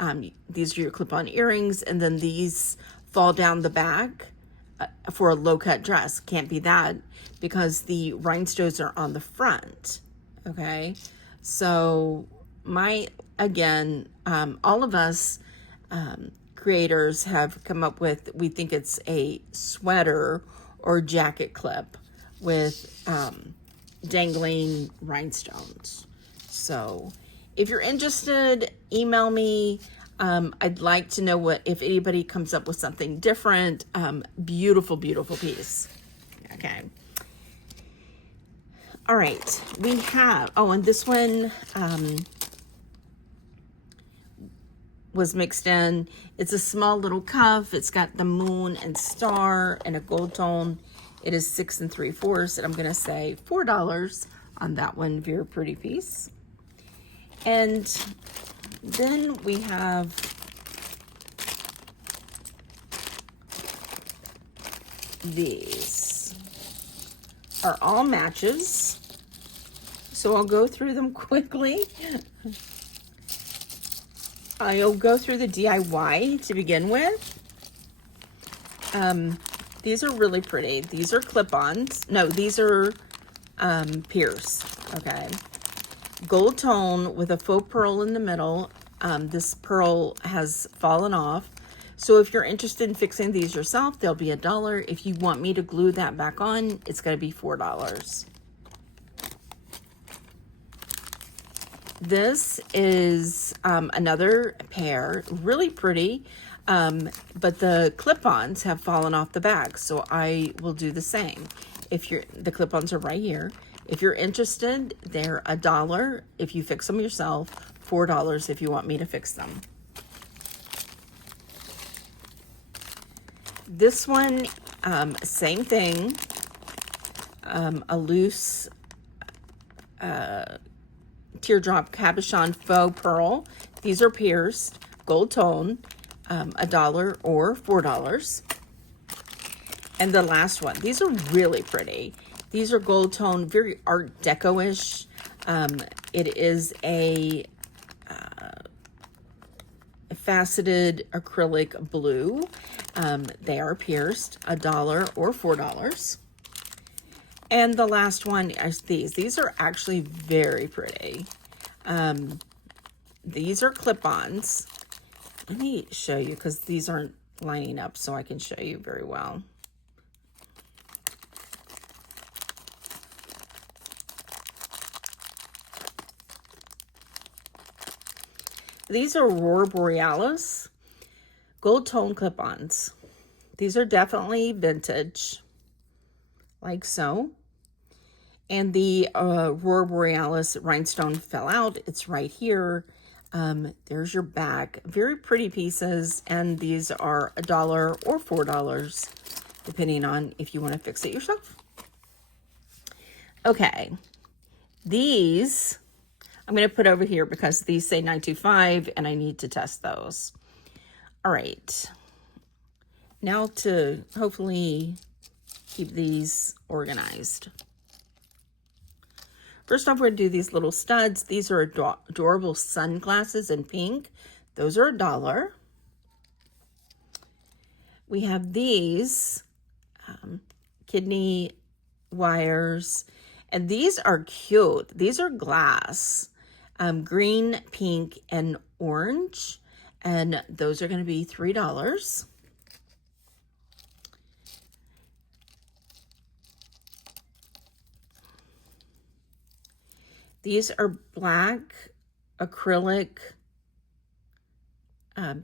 these are your clip-on earrings, and then these fall down the back for a low-cut dress. Can't be that because the rhinestones are on the front. Okay, so again, all of us creators have come up with, we think it's a sweater or jacket clip with dangling rhinestones. So if you're interested, email me. I'd like to know if anybody comes up with something different. Beautiful, beautiful piece. Okay. All right. We have, and this one was mixed in. It's a small little cuff. It's got the moon and star and a gold tone. It is 6 3/4, and I'm going to say $4 on that one. Very pretty piece. And then we have these are all matches. So I'll go through them quickly. I'll go through the DIY to begin with. These are really pretty. These are clip-ons. No, these are pierced. Okay. Gold tone with a faux pearl in the middle. This pearl has fallen off. So if you're interested in fixing these yourself, they'll be $1. If you want me to glue that back on, it's going to be $4. This is another pair, really pretty, but the clip-ons have fallen off the bag, so I will do the same. The clip-ons are right here. If you're interested, they're $1 if you fix them yourself, $4 if you want me to fix them. This one, same thing, a loose teardrop cabochon faux pearl. These are pierced, gold tone, $1 or $4. And the last one, these are really pretty. These are gold tone, very Art Deco-ish. It is a faceted acrylic blue. They are pierced, $1 or $4. And the last one is these. These are actually very pretty. These are clip-ons. Let me show you because these aren't lining up so I can show you very well. These are Aurora Borealis gold tone clip-ons. These are definitely vintage, like so. And the Aurora Borealis rhinestone fell out. It's right here. There's your back. Very pretty pieces. And these are $1 or $4, depending on if you want to fix it yourself. Okay. These I'm going to put over here because these say 925 and I need to test those. All right. Now to hopefully keep these organized. First off, we're going to do these little studs. These are adorable sunglasses in pink. Those are $1. We have these kidney wires, and these are cute. These are glass, green, pink, and orange, and those are going to be $3. These are black acrylic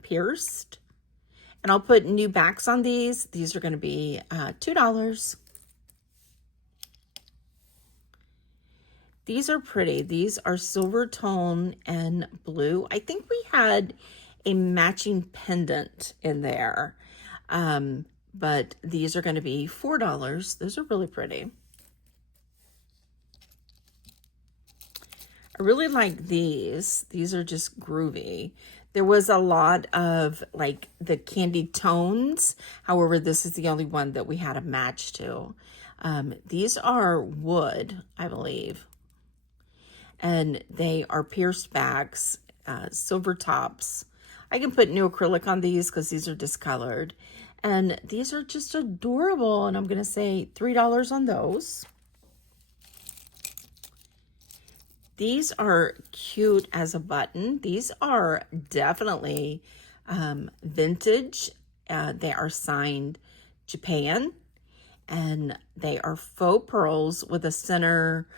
pierced, and I'll put new backs on these. These are going to be $2. These are pretty. These are silver tone and blue. I think we had a matching pendant in there, but these are going to be $4. Those are really pretty. I really like these. These are just groovy. There was a lot of like the candy tones. However, this is the only one that we had a match to. These are wood, I believe. And they are pierced backs. silver tops. I can put new acrylic on these because these are discolored. And these are just adorable. And I'm going to say $3 on those. These are cute as a button. These are definitely vintage. They are signed Japan. And they are faux pearls with a center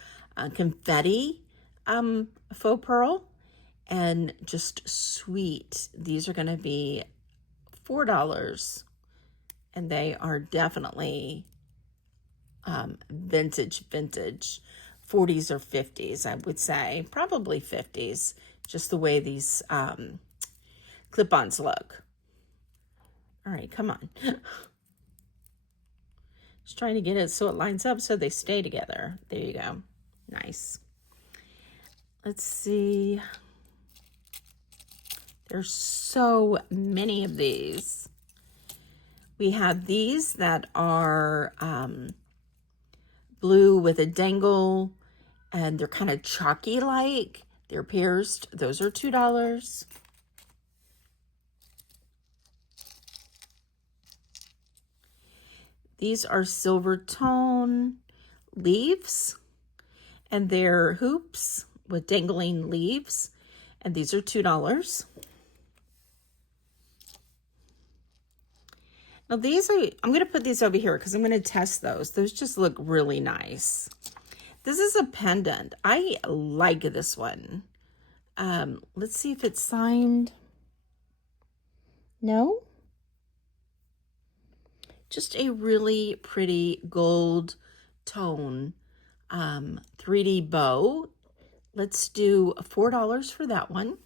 confetti faux pearl. And just sweet. These are going to be $4. And they are definitely vintage. 40s or 50s, I would say. Probably 50s, just the way these clip-ons look. All right, come on. Just trying to get it so it lines up so they stay together. There you go. Nice. Let's see. There's so many of these. We have these that are blue with a dangle, and they're kind of chalky-like. They're pierced. Those are $2. These are silver tone leaves, and they're hoops with dangling leaves, and these are $2. Now these, I'm going to put these over here because I'm going to test those. Those just look really nice. This is a pendant. I like this one. Let's see if it's signed. No? Just a really pretty gold tone 3D bow. Let's do $4 for that one.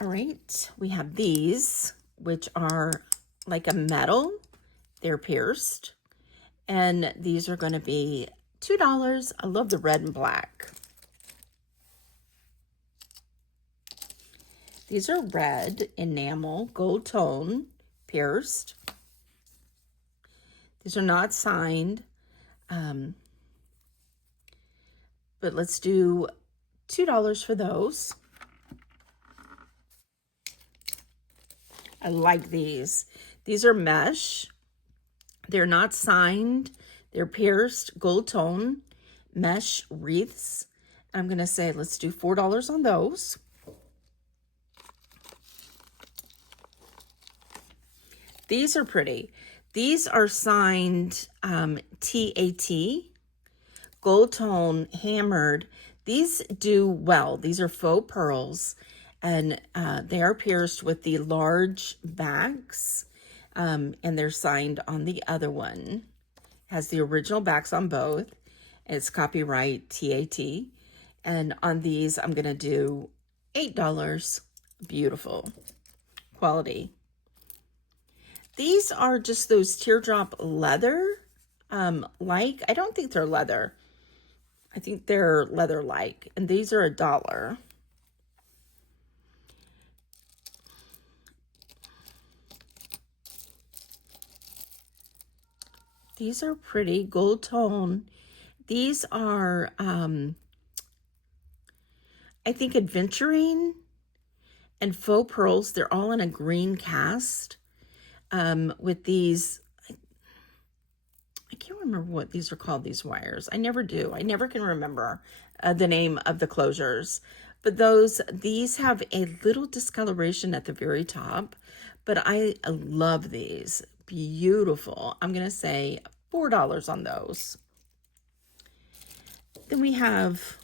All right, we have these, which are like a metal. They're pierced. And these are going to be $2. I love the red and black. These are red enamel, gold tone, pierced. These are not signed. But let's do $2 for those. I like these. These are mesh. They're not signed. They're pierced, gold tone, mesh wreaths. I'm going to say let's do $4 on those. These are pretty. These are signed TAT, gold tone, hammered. These do well. These are faux pearls. And they are pierced with the large backs, and they're signed on the other one. Has the original backs on both. It's copyright TAT. And on these, I'm going to do $8. Beautiful quality. These are just those teardrop leather, like. I don't think they're leather. I think they're leather-like. And these are $1. These are pretty, gold tone. These are, I think, adventuring and faux pearls. They're all in a green cast with these. I can't remember what these are called, these wires. I never do. I never can remember the name of the closures. But these have a little discoloration at the very top. But I love these. Beautiful. I'm going to say $4 on those. Then we have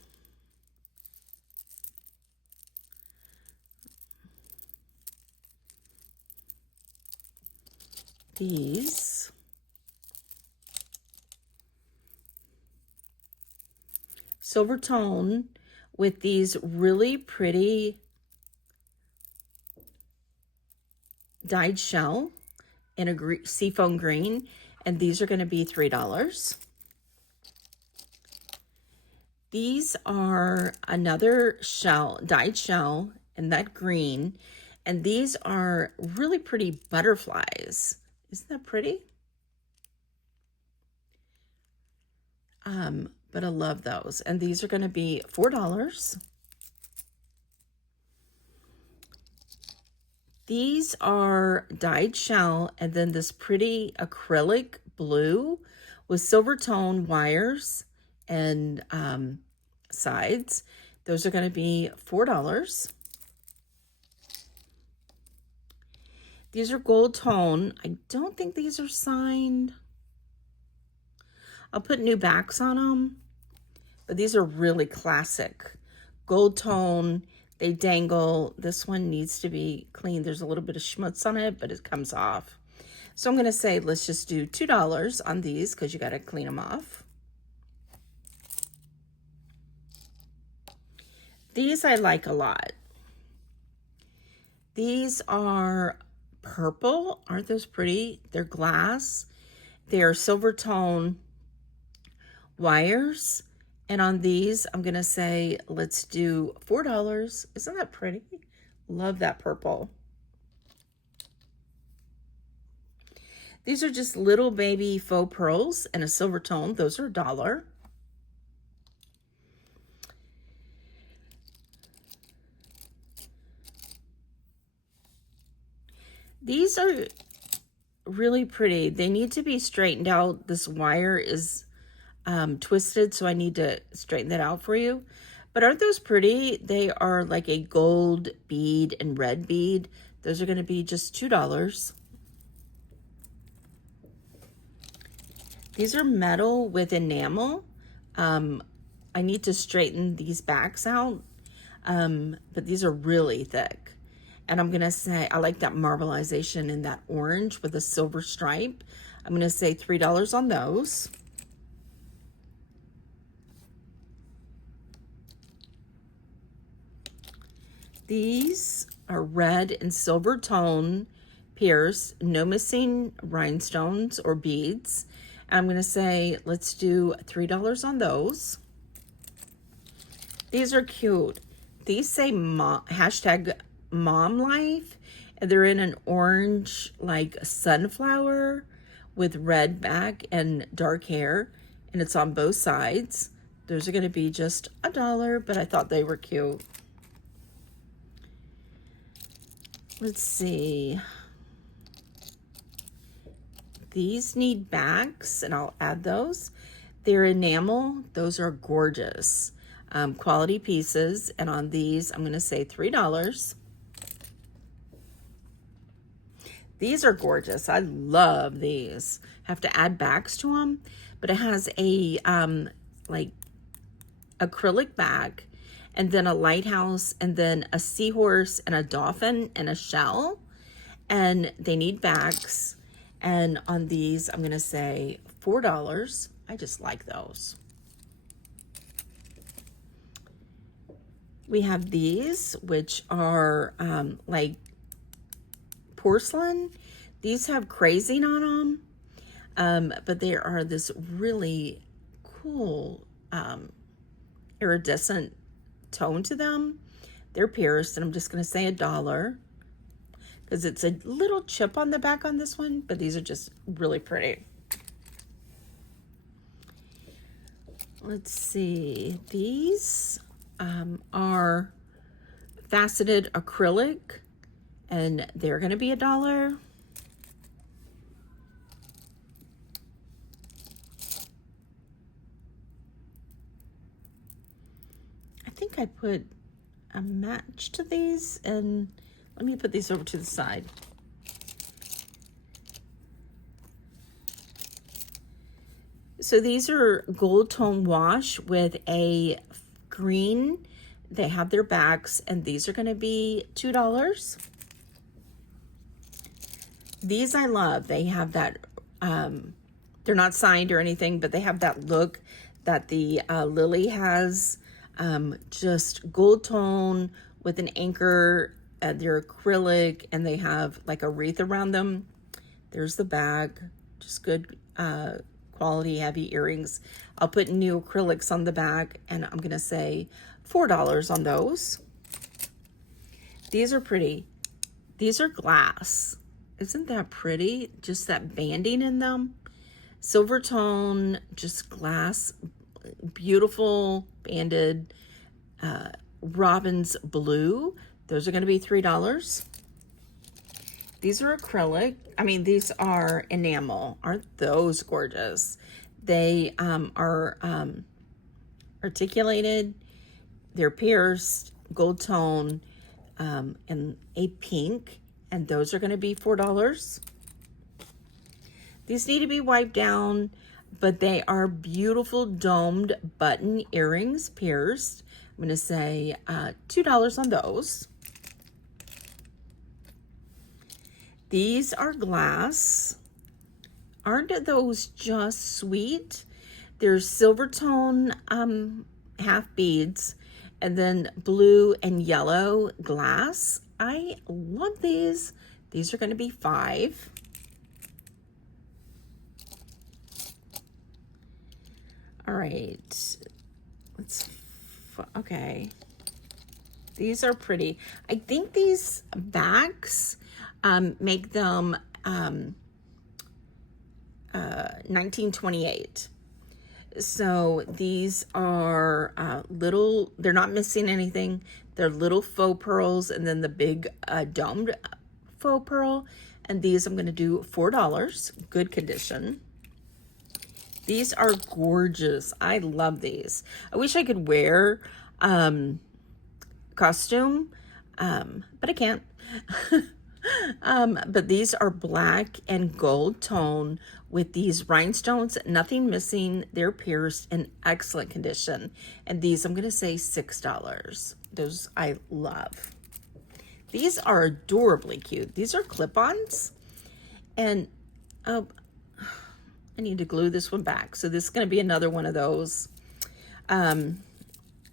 these. Silver tone with these really pretty dyed shell in a seafoam green, and these are going to be $3. These are another shell, dyed shell in that green, and these are really pretty butterflies. Isn't that pretty? But I love those. And these are going to be $4. These are dyed shell and then this pretty acrylic blue with silver tone wires and sides. Those are going to be $4. These are gold tone. I don't think these are signed. I'll put new backs on them, but these are really classic. Gold tone, they dangle. This one needs to be cleaned. There's a little bit of schmutz on it, but it comes off. So I'm gonna say, let's just do $2 on these because you gotta clean them off. These I like a lot. These are purple. Aren't those pretty? They're glass. They're silver tone wires. And on these, I'm going to say, let's do $4. Isn't that pretty? Love that purple. These are just little baby faux pearls in a silver tone. Those are $1. These are really pretty. They need to be straightened out. This wire is twisted, so I need to straighten that out for you. But aren't those pretty? They are like a gold bead and red bead. Those are going to be just $2. These are metal with enamel. I need to straighten these backs out, but these are really thick. And I'm going to say, I like that marbleization in that orange with a silver stripe. I'm going to say $3 on those. These are red and silver tone pierced, no missing rhinestones or beads. I'm going to say, let's do $3 on those. These are cute. These say hashtag mom life, and they're in an orange like sunflower with red back and dark hair, and it's on both sides. Those are going to be just $1, but I thought they were cute. Let's see. These need backs, and I'll add those. They're enamel. Those are gorgeous. Quality pieces, and on these, I'm going to say $3. These are gorgeous. I love these. Have to add backs to them, but it has a like acrylic back, and then a lighthouse, and then a seahorse and a dolphin and a shell, and they need backs. And on these, I'm gonna say $4. I just like those. We have these, which are like porcelain. These have crazing on them, but they are this really cool iridescent tone to them. They're pierced, and I'm just going to say $1 because it's a little chip on the back on this one, but these are just really pretty. Let's see. These are faceted acrylic, and they're going to be $1. I think I put a match to these, and let me put these over to the side. So these are gold tone wash with a green. They have their backs, and these are going to be $2. These I love. They have that, they're not signed or anything, but they have that look that the lily has, just gold tone with an anchor. They're acrylic, and they have like a wreath around them. There's the bag, just good quality, heavy earrings. I'll put new acrylics on the back, and I'm gonna say $4 on those. These are pretty. These are glass. Isn't that pretty? Just that banding in them. Silver tone, just glass beautiful banded robin's blue. Those are going to be $3. These are acrylic. I mean, these are enamel. Aren't those gorgeous? They are articulated. They're pierced, gold tone, and a pink. And those are going to be $4. These need to be wiped down, but they are beautiful domed button earrings, pierced. I'm going to say $2 on those. These are glass. Aren't those just sweet? They're silver tone half beads, and then blue and yellow glass. I love these. These are going to be $5. All right. Okay. These are pretty. I think these backs make them 1928. So these are little, they're not missing anything. They're little faux pearls and then the big domed faux pearl. And these I'm going to do $4. Good condition. These are gorgeous. I love these. I wish I could wear costume, but I can't. But these are black and gold tone with these rhinestones, nothing missing. They're pierced in excellent condition. And these I'm going to say $6. Those I love. These are adorably cute. These are clip-ons. And I need to glue this one back. So this is going to be another one of those.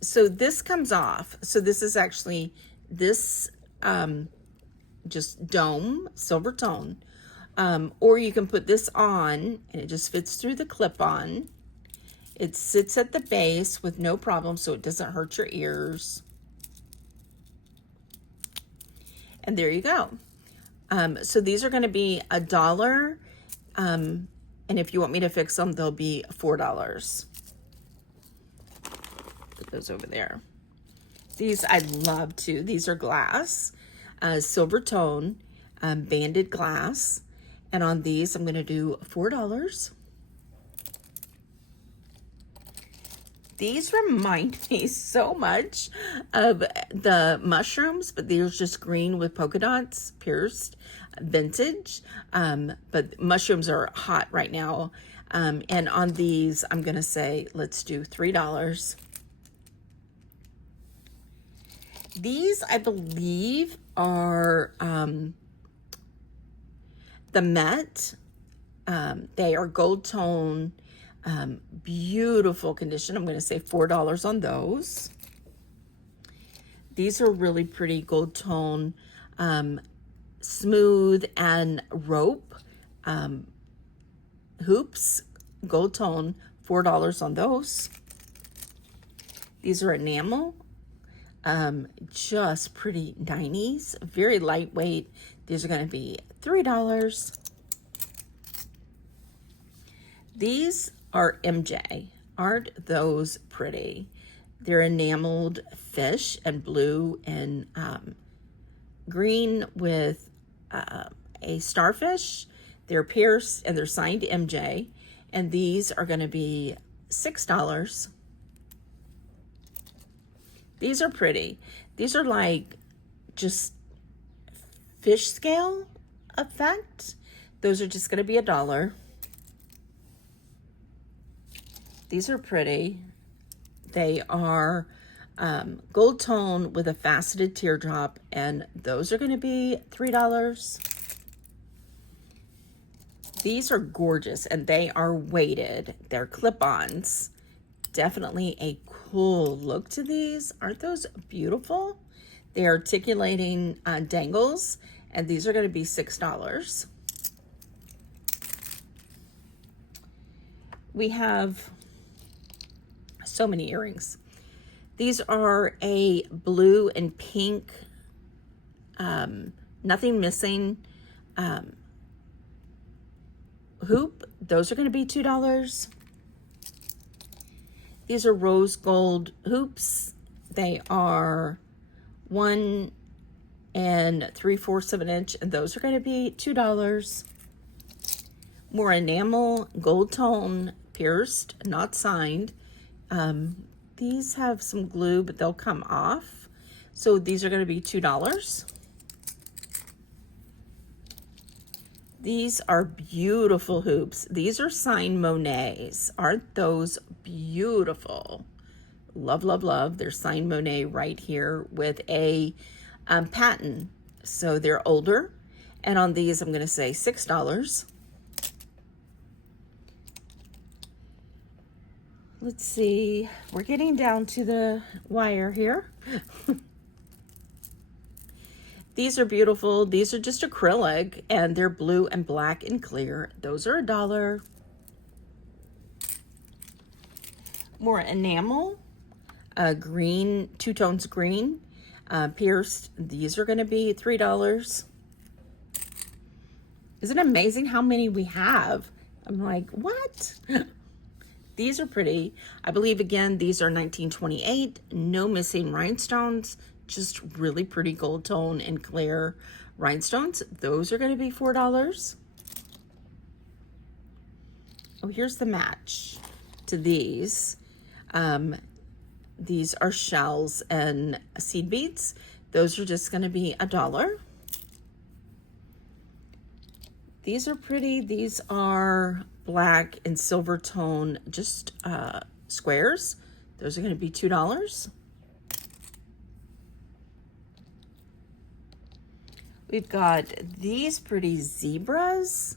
So this comes off. So this is actually this just dome, silver tone. Or you can put this on and it just fits through the clip-on. It sits at the base with no problem, so it doesn't hurt your ears. And there you go. So these are going to be $1. And if you want me to fix them, they'll be $4. Put those over there. These I love too. These are glass, silver tone, banded glass. And on these, I'm going to do $4. These remind me so much of the mushrooms, but they're just green with polka dots, pierced, vintage. But mushrooms are hot right now. And on these, I'm going to say, let's do $3. These, I believe, are the Met. They are gold tone, beautiful condition. I'm going to say $4 on those. These are really pretty gold tone, smooth and rope hoops, gold tone, $4 on those. These are enamel, just pretty 90s, very lightweight. These are going to be $3. These are MJ. Aren't those pretty? They're enameled fish and blue and green with a starfish. They're pierced and they're signed MJ. And these are going to be $6. These are pretty. These are like just fish scale effect. Those are just going to be $1. These are pretty. They are gold tone with a faceted teardrop, and those are going to be $3. These are gorgeous, and they are weighted. They're clip-ons. Definitely a cool look to these. Aren't those beautiful? They're articulating dangles, and these are going to be $6. We have so many earrings. These are a blue and pink, nothing missing hoop. Those are going to be $2. These are rose gold hoops. They are 1 3/4 of an inch, and those are going to be $2. More enamel, gold tone, pierced, not signed. These have some glue, but they'll come off. So these are going to be $2. These are beautiful hoops. These are signed Monets. Aren't those beautiful? Love, love, love. They're signed Monet right here with a patent. So they're older. And on these, I'm going to say $6. Let's see. We're getting down to the wire here. These are beautiful. These are just acrylic, and they're blue and black and clear. Those are $1. More enamel, green, 2 tones green, pierced. These are going to be $3. Isn't it amazing how many we have? I'm like, what? These are pretty. I believe, again, these are 1928. No missing rhinestones. Just really pretty gold tone and clear rhinestones. Those are going to be $4. Oh, here's the match to these. These are shells and seed beads. Those are just going to be $1. These are pretty. These are black and silver tone, just squares. Those are going to be $2. We've got these pretty zebras,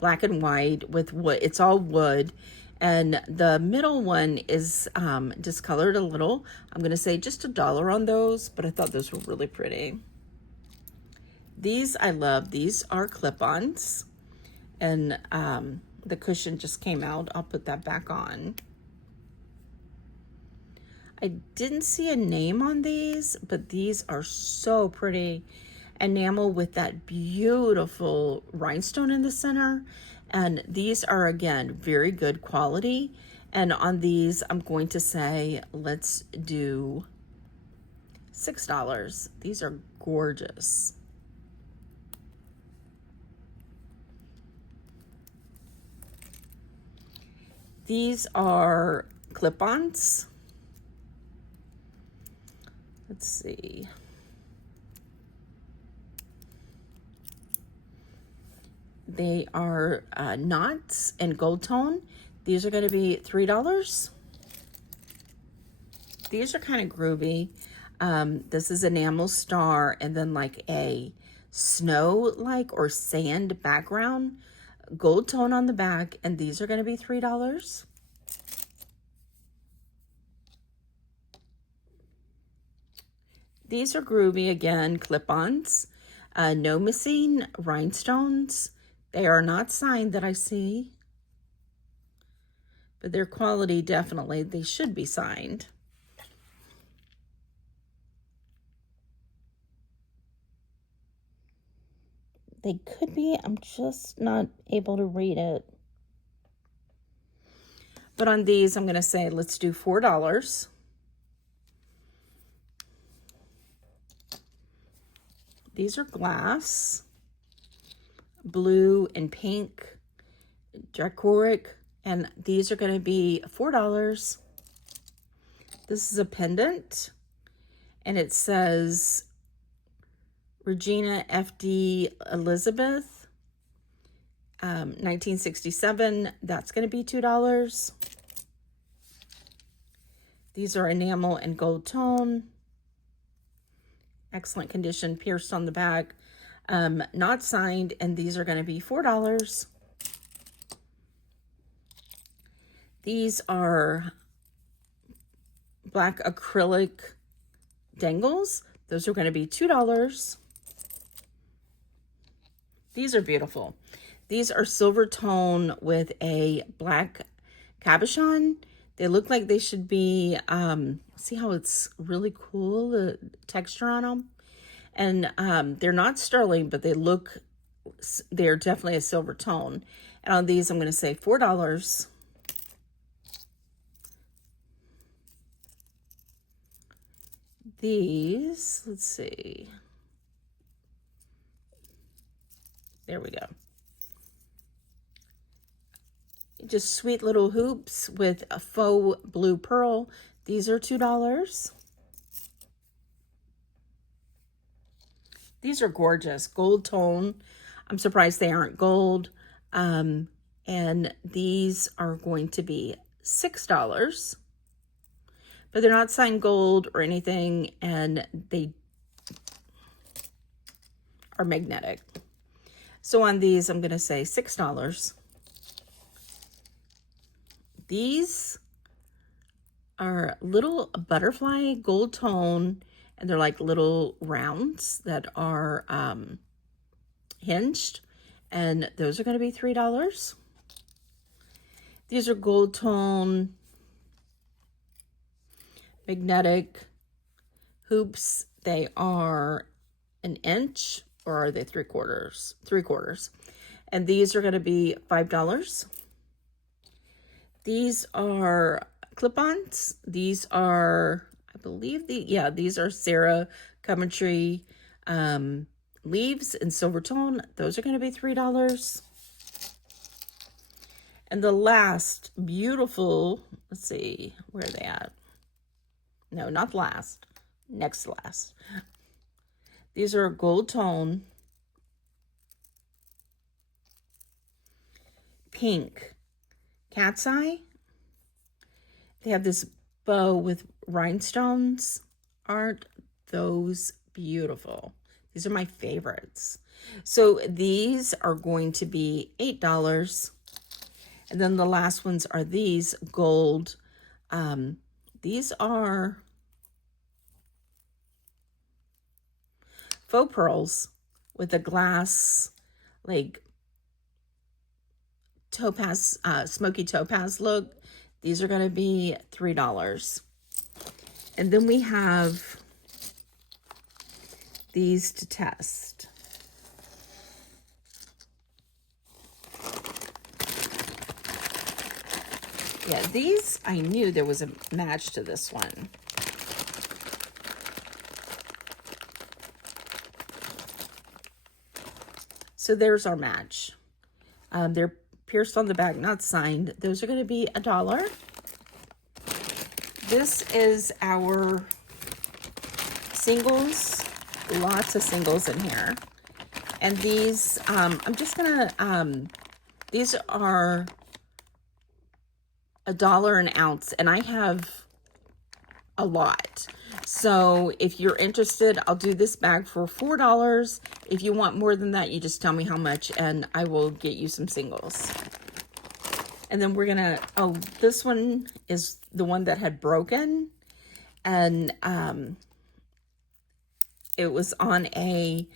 black and white with wood. It's all wood. And the middle one is discolored a little. I'm going to say just $1 on those, but I thought those were really pretty. These I love. These are clip-ons. And the cushion just came out. I'll put that back on. I didn't see a name on these, but these are so pretty. Enamel with that beautiful rhinestone in the center. And these are, again, very good quality. And on these, I'm going to say, let's do $6. These are gorgeous. These are clip-ons. Let's see. They are knots and gold tone. These are going to be $3. These are kind of groovy. This is enamel star and then like a snow-like or sand background. Gold tone on the back, and these are going to be $3. These are groovy, again, clip-ons. No missing rhinestones. They are not signed that I see, but their quality, definitely, they should be signed. They could be, I'm just not able to read it. But on these, I'm going to say, let's do $4. These are glass, blue and pink, dracoric, and these are going to be $4. This is a pendant, and it says Regina F.D. Elizabeth, 1967. That's going to be $2. These are enamel and gold tone. Excellent condition, pierced on the back. Not signed, and these are going to be $4. These are black acrylic dangles. Those are going to be $2. These are beautiful. These are silver tone with a black cabochon. They look like they should be, see how it's really cool, the texture on them? And they're not sterling, but they're definitely a silver tone. And on these, I'm going to say $4. these, let's see. There we go. Just sweet little hoops with a faux blue pearl. These are $2. These are gorgeous, gold tone. I'm surprised they aren't gold. And these are going to be $6. But they're not signed gold or anything, and they are magnetic. So on these, I'm going to say $6. These are little butterfly gold tone, and they're like little rounds that are hinged, and those are going to be $3. These are gold tone magnetic hoops. They are 1 inch, or are they 3/4? 3/4. And these are going to be $5. These are clip-ons. These are, I believe, these are Sarah Coventry leaves in silver tone. Those are going to be $3. And the last beautiful, let's see, where are they at? No, not last. Next to last. These are gold tone pink cat's eye. They have this bow with rhinestones. Aren't those beautiful? These are my favorites. So these are going to be $8. And then the last ones are these gold. These are faux pearls with a glass, like topaz, smoky topaz look. These are going to be $3. And then we have these to test. Yeah, these, I knew there was a match to this one. So there's our match. They're pierced on the back, not signed. Those are going to be $1. This is our singles. Lots of singles in here. And these, I'm just going to, these are $1 an ounce, and I have a lot. So if you're interested, I'll do this bag for $4. If you want more than that, you just tell me how much and I will get you some singles. And then we're gonna, oh, this one is the one that had broken, and it was on a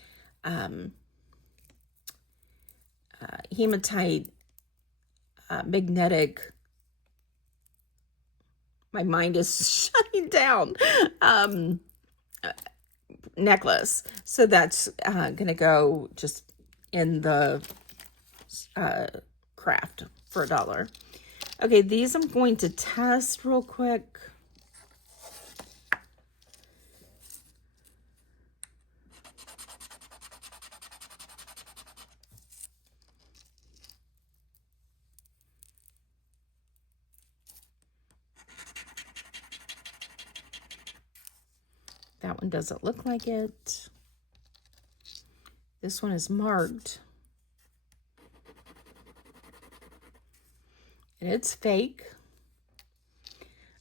hematite magnetic, my mind is shutting down, necklace. So that's gonna go just in the craft for $1. Okay, these I'm going to test real quick. That one doesn't look like it. This one is marked. And it's fake.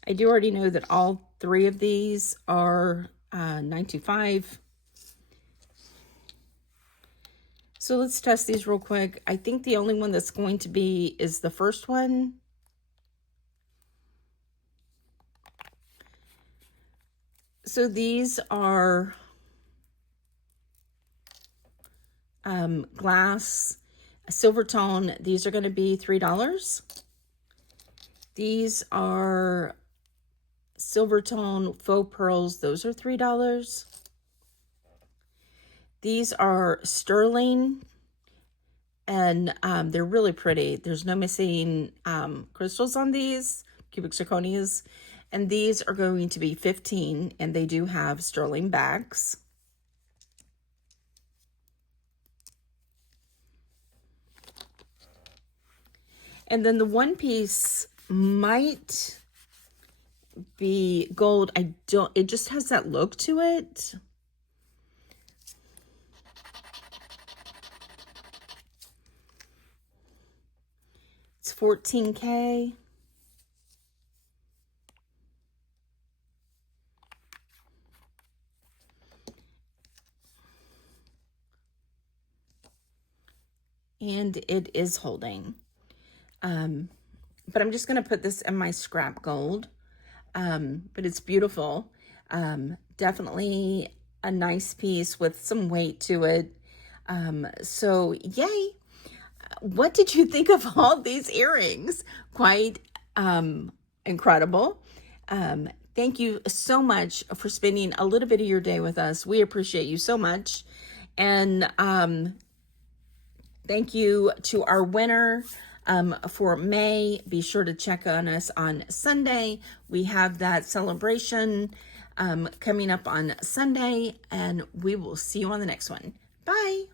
I do already know that all 3 of these are $9.25. So let's test these real quick. I think the only one that's going to be is the first one. So these are glass, silver tone. These are going to be $3. These are silver tone faux pearls. Those are $3. These are sterling, and they're really pretty. There's no missing crystals on these, cubic zirconias. And these are going to be 15, and they do have sterling backs. And then the one piece might be gold. It just has that look to it. It's $14K. And it is holding. But I'm just going to put this in my scrap gold. But it's beautiful. Definitely a nice piece with some weight to it. So yay. What did you think of all these earrings? Quite incredible. Thank you so much for spending a little bit of your day with us. We appreciate you so much. And thank you to our winner for May. Be sure to check on us on Sunday. We have that celebration coming up on Sunday, and we will see you on the next one. Bye.